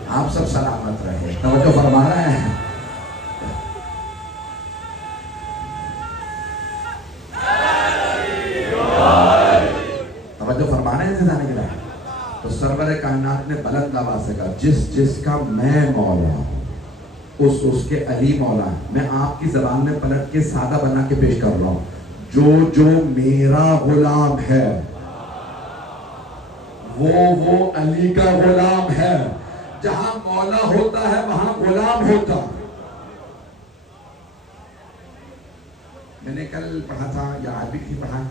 آپ سب سلامت رہے. توجہ فرما رہے ہیں. توجہ فرما رہے ہیں. تو سرور کائنات نے بلند آواز سے کہا جس جس کا میں مولا ہوں اس کے علی مولا. میں آپ کی زبان میں پلٹ کے سادہ بنا کے پیش کر رہا ہوں، جو میرا غلام ہے وہ علی کا غلام ہے. جہاں مولا ہوتا ہے وہاں غلام ہوتا. میں نے کل پڑھا تھا یا آج بھی پڑھا،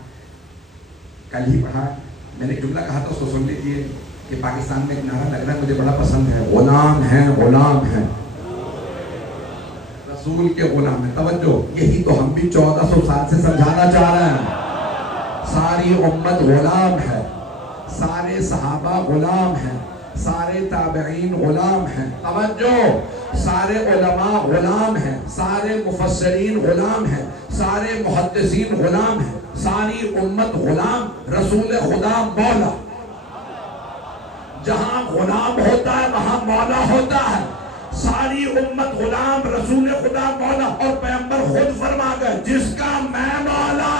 کل ہی پڑھا، میں نے جملہ کہا تھا، اس کو سن لیجیے کہ پاکستان میں ایک نعرہ لگ رہا ہے، مجھے بڑا پسند ہے، غلام ہیں غلام ہیں، رسول کے غلام ہیں. توجہ، یہی تو ہم بھی 1400 سال سے سمجھانا چاہ رہے ہیں. ساری امت غلام ہے، سارے صحابہ غلام ہیں، سارے تابعین غلام ہیں. توجہ، سارے علماء غلام ہیں، سارے مفسرین غلام ہیں، سارے محدثین غلام ہیں، ساری امت غلام، رسول خدا مولا. جہاں غلام ہوتا ہے وہاں مولا ہوتا ہے. ساری امت غلام، رسول خدا مولا. اور پیغمبر خود فرما گئے جس کا میں مولا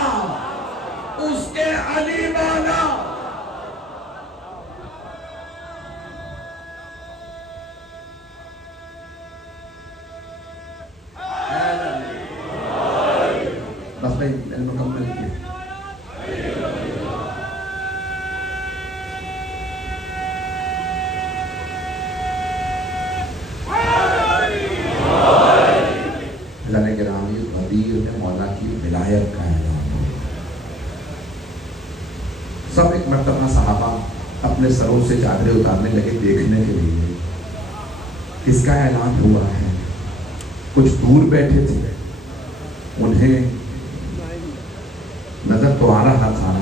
اس کے علی مولا. بس بھائی مکمل کیا. مولا کی ولایت کا اعلان. سب ایک مرتبہ صحابہ اپنے سروں سے چادریں اتارنے لگے دیکھنے کے لیے کس کا اعلان ہوا ہے. کچھ دور بیٹھے تھے، انہیں نظر تو آ رہا تھا،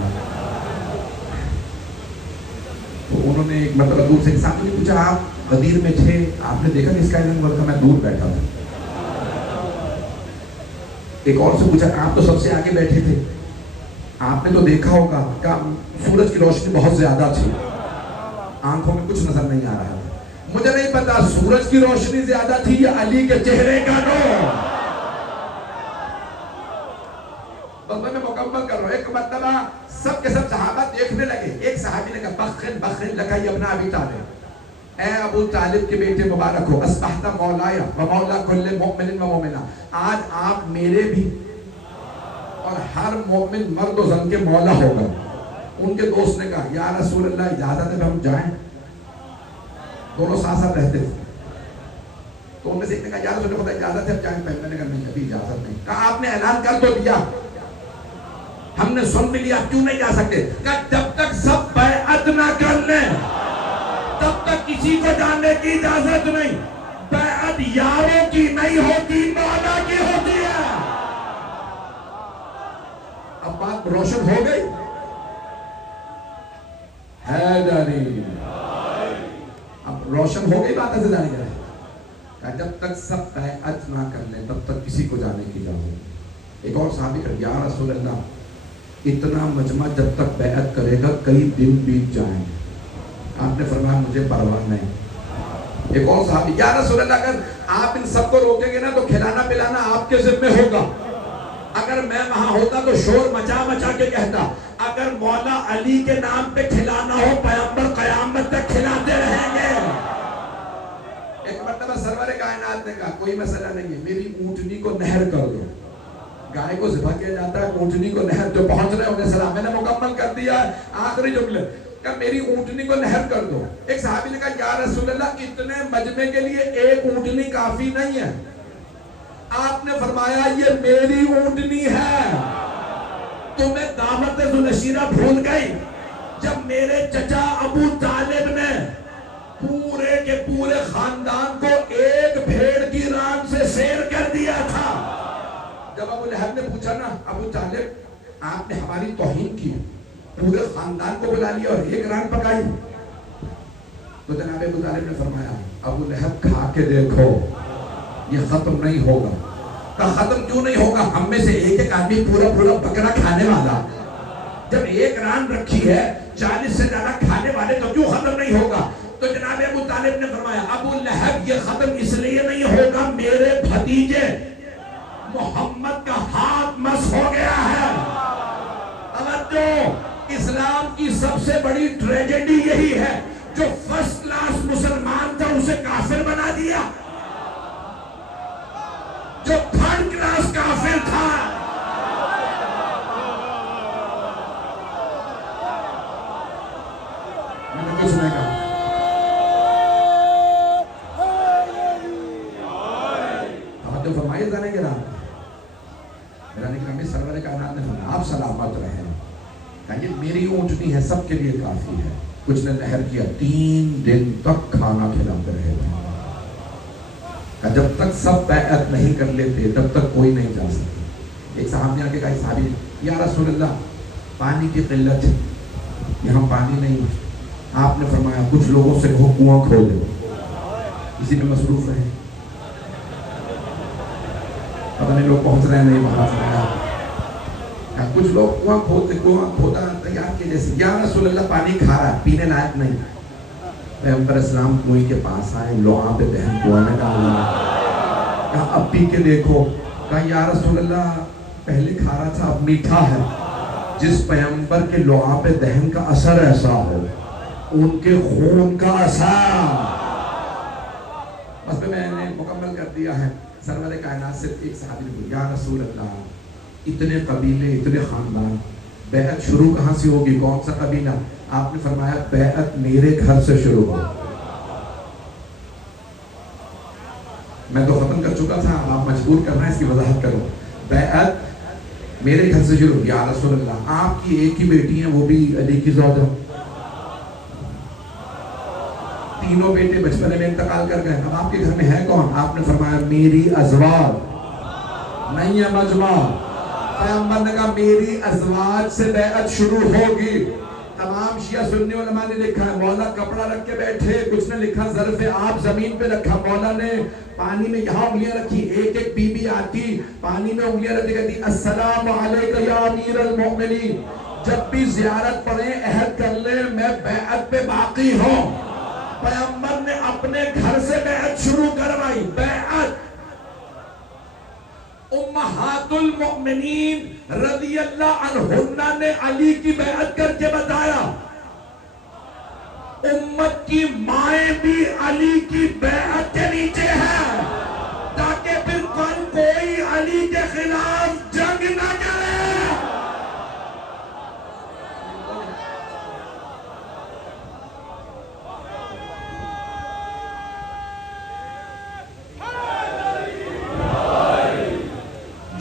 تو انہوں نے ایک مرتبہ دور سے انسان نے پوچھا آپ غدیر میں تھے، آپ نے دیکھا کس کا اعلان ہوا تھا؟ میں دور بیٹھا تھا. ایک اور سے پوچھا آپ تو سب سے آگے بیٹھے تھے، آپ نے تو دیکھا ہوگا کہ سورج کی روشنی بہت زیادہ تھی، آنکھوں میں کچھ نظر نہیں آ رہا تھا. مجھے نہیں پتا سورج کی روشنی زیادہ تھی یا علی کے چہرے کا نور. بس میں مکمل کر رہا ہوں. ایک مرتبہ سب کے سب صحابہ دیکھنے لگے. ایک صحابی نے کہا بخن بخن لکا ابن ابی طالب، اے ابو طالب کے بیٹے مبارک ہو، اصبحت مولایا و مولا کل مؤمن و مومنہ. آج آپ میرے بھی اور ہر مومن مرد و زن کے مولا ہوگا. ان کے دوست نے کہا یا رسول اللہ اجازت ہے ہم جائیں؟ دونوں ساتھ ساتھ رہتے تھے. تو ان میں سے ایک نے کہا یا رسول اللہ اجازت ہے اب جائیں؟ میں نے کہا نہیں ابھی اجازت نہیں. کہا آپ نے اعلان کر تو دیا, ہم نے سن بھی لیا, کیوں نہیں جا سکتے؟ کہا جب تک سب بیعت نہ کر لیں تب تک کسی کو جانے کی اجازت نہیں. بیعت یاروں کی نہیں ہوتی, مولا کی ہوتی ہے. اب بات روشن ہو گئی ہے جانی, اب روشن ہو گئی بات. ایسے جانے کے رہے جب تک سب بیعت نہ کر لیں تب تک کسی کو جانے کی اجازت. ایک اور صحابی کہا یا رسول اللہ اتنا مجمع جب تک بیعت کرے گا کئی دن بیت جائیں گے. آپ نے فرمایا مجھے پرواہ نہیں. ایک اور صحابی یا رسول اللہ اگر آپ ان سب کو روکیں گے نا تو کھلانا پلانا آپ کے ذمہ ہوگا. اگر میں وہاں ہوتا تو شور مچا مچا کے کہتا اگر مولا علی کے نام پہ کھلانا ہو پیغمبر قیامت تک کھلاتے رہیں گے. ایک مرتبہ سرور کائنات نے کہا کوئی مسئلہ نہیں ہے, میری اونٹنی کو نہر کر دو. گائے کو ذبح کیا جاتا ہے, اونٹنی کو نہر, جو پہنچ رہے ہونے سلام میں نے مکمل کر دیا ہے, آخری جملے کہ میری اونٹنی کو نہر کر دو. ایک صحابی نے کہا یا رسول اللہ اتنے مجمع کے لیے ایک اونٹنی کافی نہیں ہے. آپ نے فرمایا یہ میری اونٹنی ہے. تمہیں دعوت ذوالنشیرہ بھول گئی جب میرے چچا ابو طالب نے پورے کے پورے خاندان کو ایک بھیڑ کی ران سے سیر کر دیا تھا. جب ابو لہب نے پوچھا نا ابو طالب آپ نے ہماری توہین کی, پورے خاندان کو بلا لیا اور ایک ران پکائی, تو جناب ابو طالب نے فرمایا ابو لہب کھا کے دیکھو یہ ختم نہیں ہوگا. کہ ختم کیوں نہیں ہوگا؟ ہم میں سے ایک ایک آدمی پورا پورا بکرا کھانے والا, جب ایک ران رکھی ہے 40 سے زیادہ کھانے والے, تو کیوں ختم نہیں ہوگا؟ تو جناب ابو طالب نے فرمایا ابو لہب یہ ختم اس لیے نہیں ہوگا میرے بھتیجے محمد کا ہاتھ مس ہو گیا ہے. توجہ, اسلام کی سب سے بڑی ٹریجڈی یہی ہے جو فرسٹ کلاس مسلمان تھا اسے کافر بنا دیا, جو تھرڈ کلاس کافر تھا میں نے کچھ نہیں کہا. توجہ فرمائیے جانے کے رہا میرا نکلہ میں سرور کائنات نے فرمایا آپ سلامت رہیں. کہ یہ میری اونٹنی ہے, سب کے لیے کافی ہے. کچھ نے نہر کیا 3 دن تک کھانا کھلاتے رہے. جب تک سب بیعت نہیں کر لیتے تب تک کوئی نہیں جا سکتا. ایک صحابی نے کہا صحابی یا رسول اللہ پانی کی قلت ہے, یہاں پانی نہیں. آپ نے فرمایا کچھ لوگوں سے کہو کنواں کھول دو, اسی میں مصروف رہے. پتہ نہیں لوگ پہنچ رہے ہیں نہیں وہاں سے. کچھ لوگ کنواں کھودتے, کنواں کھودا تیار کے جیسے یا رسول اللہ پانی کھا رہا ہے پینے لائق نہیں. پیغمبر اسلام کنویں کے پاس آئے, لوہاں پہ دہن کنواں نے کہا اب پی کے دیکھو. کہا یا رسول اللہ پہلے کھا رہا تھا اب میٹھا ہے. جس پیغمبر کے لوہاں پہ دہن کا اثر ایسا ہو, ان کے خون کا اثر. بس میں نے مکمل کر دیا ہے. سرور کائنات سے ایک صحابی نے یا رسول اللہ اتنے قبیلے اتنے خاندان, بیعت شروع کہاں سے ہوگی, کون سا قبیلہ؟ آپ نے فرمایا بیعت میرے گھر سے شروع ہو. میں تو ختم کر چکا تھا, آپ مجبور کر رہے ہیں اس کی وضاحت کرو. بیعت میرے گھر سے شروع. یا رسول اللہ آپ کی ایک ہی بیٹی ہیں وہ بھی علی کی زوجہ, تینوں بیٹے بچپنے میں انتقال کر گئے, اب آپ کے گھر میں ہے کون؟ آپ نے فرمایا میری ازواج, نہیں ہے مجمع. پیغمبر نے کہا میری ازواج سے بیعت شروع ہوگی. تمام شیعہ سنی علماء نے لکھا ہے مولا کپڑا رکھ کے بیٹھے, کچھ نے لکھا ظرف آپ زمین پہ رکھا, مولا نے پانی میں یہاں انگلیاں رکھی, ایک ایک بی بی آتی پانی میں انگلیاں رکھ کہتی السلام علیکہ یا امیر المؤمنین, جب بھی زیارت پڑھیں عہد کر لیں میں بیعت پہ باقی ہوں. پیغمبر نے اپنے گھر سے بیعت شروع کروائی. بیعت امہات المؤمنین رضی اللہ عنہنہ نے علی کی بیعت کر کے بتایا امت کی مائیں بھی علی کی بیعت کے نیچے ہیں, تاکہ پھر کوئی علی کے خلاف جنگ نہ کرے.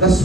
10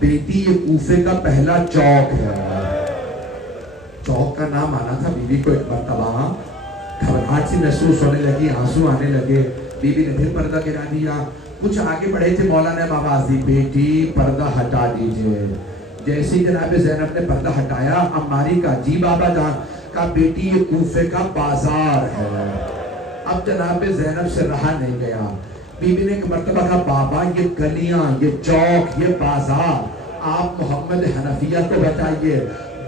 بیٹی یہ کوفے کا پہلا چوک ہے. چوک کا نام آنا تھا. بیوی کو ایک مرتبہ گھبراہٹ سی محسوس ہونے لگی, آنسو آنے لگے. بیوی نے پھر پردہ گرا دیا. کچھ آگے بڑھے تھے, مولا نے آواز دی, بیٹی پردہ ہٹا دیجئے. جیسے جناب زینب نے پردہ ہٹایا, عماری کا جی بابا جان, کہا بیٹی یہ کوفے کا بازار ہے. اب جناب زینب سے رہا نہیں گیا. بیوی نے ایک مرتبہ کہا, بابا یہ گلیاں, یہ چوک, یہ بازار, آپ محمد حنفیہ کو بتائیے,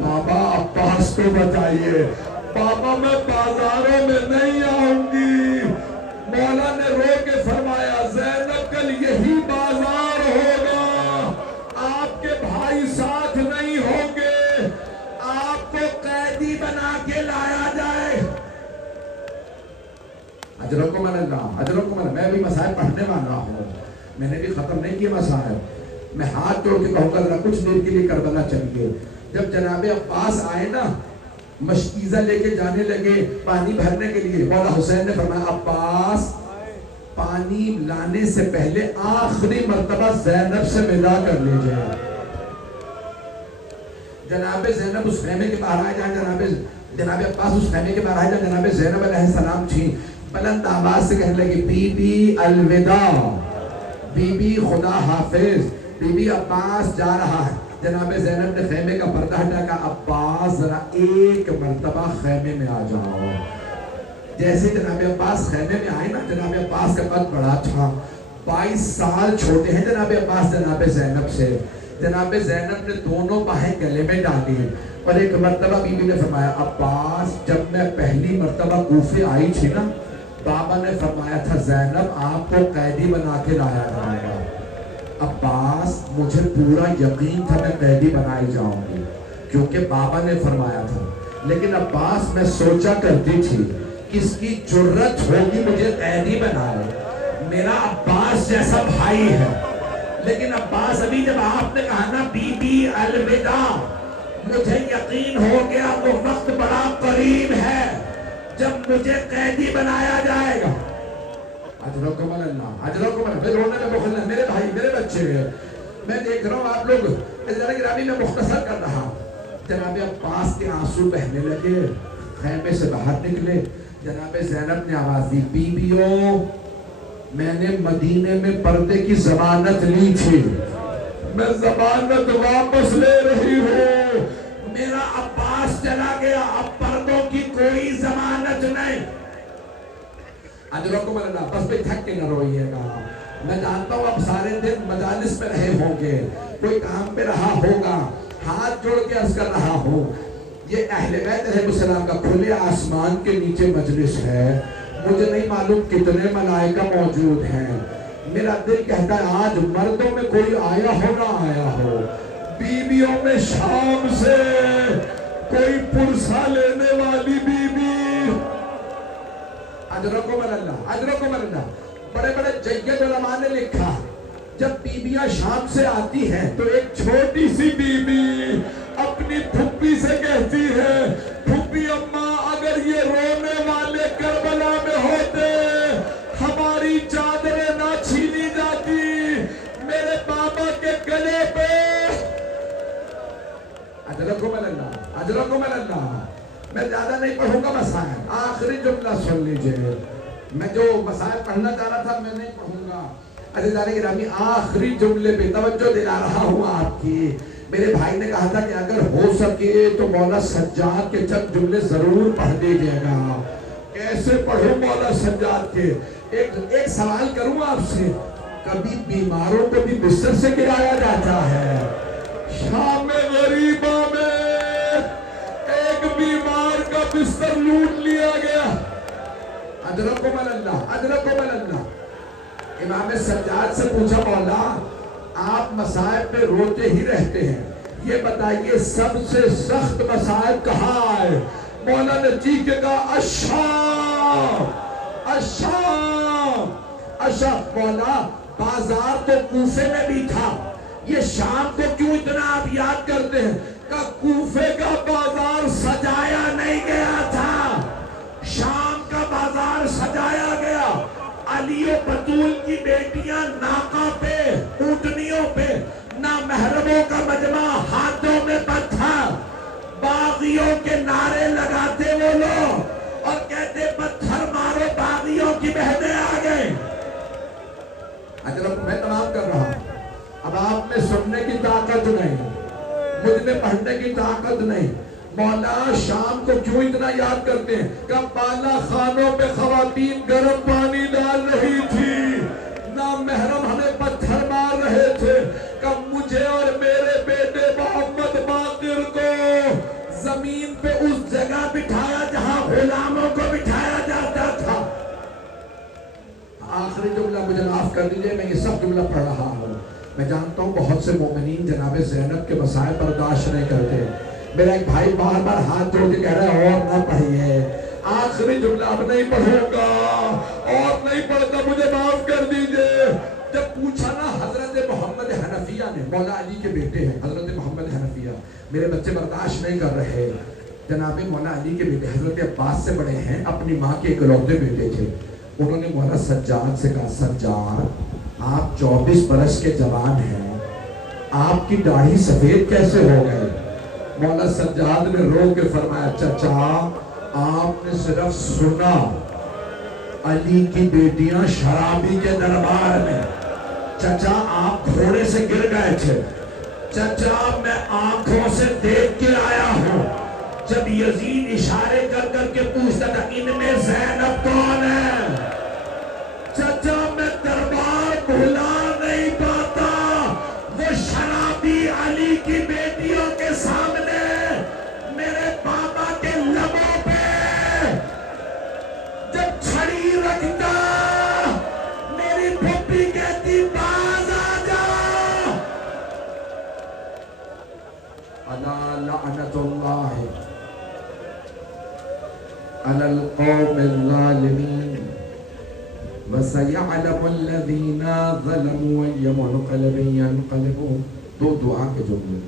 بابا عباس کو بتائیے, بابا میں بازاروں میں نہیں آؤں گی. مولا نے رو کے فرمایا, زینب کل یہی بازار ہوگا, آپ کے بھائی ساتھ نہیں ہوں گے, آپ کو قیدی بنا کے لایا جائے. اجرکم اللہ, اجرکم اللہ. میں بھی مسائل پڑھنے والا ہوں, میں نے بھی ختم نہیں کیے مسائل. میں ہاتھ جوڑ کے کہوں گا ذرا کچھ دیر کے لیے کربلا چلیے. جب جناب عباس آئے نا, مشکیزہ لے کے جانے لگے پانی بھرنے کے لیے, مولا حسین نے فرمایا, عباس پانی لانے سے پہلے آخری مرتبہ زینب سے ودا کر لیجئے. جناب زینب اس خیمے کے باہر آئے جہاں جناب عباس اس خیمے کے باہر آئے جہاں جناب زینب علیہ السلام تھی. بلند آواز سے کہنے لگی, بی بی الوداع, بی بی خدا حافظ, بی بی عباس جا رہا ہے. جناب زینب نے خیمے کا پردہ ہٹا, کہا عباس ذرا ایک مرتبہ خیمے میں آ جاؤ. جیسے جناب عباس خیمے میں آئے نا, جناب عباس کا قد بڑا تھا, 22 سال چھوٹے ہیں جناب عباس جناب زینب سے. جناب زینب نے دونوں باہیں گلے میں ڈالی اور ایک مرتبہ بی بی نے فرمایا, عباس جب میں پہلی مرتبہ کوفے آئی تھی نا, بابا نے فرمایا تھا زینب آپ کو قیدی بنا کے لایا جائے گا. عباس مجھے پورا یقین تھا میں قیدی بنائی جاؤں گی کیونکہ بابا نے فرمایا تھا, لیکن عباس میں سوچا کرتی تھی کس کی جرت ہوگی مجھے قیدی بنائے, میرا عباس جیسا بھائی ہے. لیکن عباس ابھی جب آپ نے کہا نا بی بی الوداع, مجھے یقین ہو گیا وہ وقت بڑا قریب ہے جب مجھے قیدی بنایا جائے گا. اجرکم اللہ, اجرکم اللہ. پھر رونے میں بخل, میرے بھائی میرے بچے, میں دیکھ رہا ہوں آپ لوگ ادھر گرامی میں مختصر کر رہا. جناب عباس کے آنسو بہنے لگے, خیمے سے باہر نکلے. جناب زینب نے آواز دی, بیویوں میں نے مدینے میں پردے کی ضمانت لی تھی, میں ضمانت واپس لے رہی ہوں. میرا عباس چلا گیا, اب پردوں کی کوئی ضمانت نہیں. اجرکم اللہ. بس پہ تھک کے نہ روئیے گا, میں جانتا ہوں اب سارے دن مجالس میں رہے ہوں گے, کوئی کام پہ رہا ہوگا, ہاتھ جوڑ کے عرض کر رہا ہوں, یہ اہل بیت علیہ السلام کا کھلے آسمان کے نیچے مجلس ہے. مجھے نہیں معلوم کتنے ملائکہ موجود ہیں. میرا دل کہتا ہے آج مردوں میں کوئی آیا ہو نہ آیا ہو, بیویوں میں شام سے کوئی پرسہ لینے والی بیوی. اجرکم اللہ, اجرکم اللہ. بڑے بڑے جید علماء نے لکھا, جب بیویاں شام سے آتی ہیں تو ایک چھوٹی سی بیوی اپنی پھپھی سے کہتی ہے, پھپھی اماں اگر یہ رونے والے کربلا میں ہوتے ہماری چادریں نہ چھینی جاتی, میرے بابا کے گلے پہ. اجرکم اللہ, اجرکم اللہ. میں زیادہ نہیں پڑھوں گا مسائل, آخری جملہ سن لیجئے. میں جو مسائل پڑھنا چاہ رہا تھا میں نہیں پڑھوں گا. عزیزان گرامی, آخری جملے پہ توجہ دلا رہا ہوں آپ کی. میرے بھائی نے کہا تھا کہ اگر ہو سکے تو مولا سجاد کے چند جملے ضرور پڑھ دیجئے گا. کیسے پڑھوں مولا سجاد کے؟ ایک سوال کروں آپ سے, کبھی بیماروں کو بھی بستر سے گرایا جاتا ہے؟ شام غریبہ میں ایک بیمار کا بستر لوٹ لیا گیا. اجرکم اللہ, اجرکم اللہ. امام سجاد سے پوچھا, مولا آپ مصائب پہ روتے ہی رہتے ہیں, یہ بتائیے سب سے سخت مصائب کہاں آئے؟ مولا نے چیخ کے کہا الشام, الشام, الشام. مولا بازار تو کوفے میں بھی تھا, یہ شام کو کیوں اتنا آپ یاد کرتے ہیں؟ کہ کوفے کا بازار سجایا نہیں گیا تھا, شام کا بازار سجایا گیا. علی و بطول کی بیٹیاں ناقہ پہ, اونٹنیوں پہ, نہ محرموں کا مجمع، ہاتھوں میں پتھر، باغیوں کے نعرے لگاتے وہ لوگ اور کہتے پتھر مارو باغیوں کی بہنیں آ گئے۔ اجلب میں تمام کر رہا ہوں، اب آپ میں سننے کی طاقت نہیں، مجھ میں پڑھنے کی طاقت نہیں۔ مولا شام کو کیوں اتنا یاد کرتے ہیں کہ بالا خانوں پہ خواتین گرم پانی ڈال رہی تھی، نہ محرم ہمیں پتھر مار رہے تھے، کہ مجھے اور میرے بیٹے محمد باقر کو زمین پہ اس جگہ بٹھایا جہاں غلاموں کو بٹھایا جاتا تھا۔ آخری جملہ مجھے معاف کر دیجئے، میں یہ سب جملہ پڑھ رہا ہوں، میں جانتا ہوں بہت سے مومنین جناب زینب کے مسائل برداشت نہیں کرتے۔ میرا ایک بھائی بار بار ہاتھ جوڑ کے کہہ رہا ہے اور نہ پڑھیے، آخری جملہ اب نہیں پڑھوں گا، اور نہیں پڑھتا مجھے معاف کر دیجئے۔ جب پوچھا نا حضرت محمد حنفیہ نے، مولا علی کے بیٹے ہیں حضرت محمد حنفیہ، میرے بچے برداشت نہیں کر رہے، جناب مولا علی کے بیٹے حضرت عباس سے بڑے ہیں، اپنی ماں کے اکلوتے بیٹے تھے، انہوں نے مولا سجاد سے کہا سجاد آپ 24 برس کے جوان ہیں، آپ کی داڑھی سفید کیسے ہو گئی؟ مولا سجاد نے رو کے فرمایا چچا آپ نے صرف سنا علی کی بیٹیاں شرابی کے دربار میں، چچا آپ گھوڑے سے گر گئے تھے، چچا میں آنکھوں سے دیکھ کے آیا ہوں، جب یزید اشارے کر کر کے پوچھتا تھا ان میں زینب کون ہے، چچا میں دربار بھلا نہیں پاتا، وہ شرابی علی کی بیٹیوں کے سامنے میرے بابا کے لبوں پہ جب چھڑی رکھتا، میری پھپھی کہتی باز آ جا۔ الا لعنت اللہ علی القوم الظالمین وَسَيَعْلَمُ الَّذِينَ ظَلَمُوا أَيَّ مُنْقَلَبٍ يَنْقَلِبُونَ۔ دو دعا کے جملے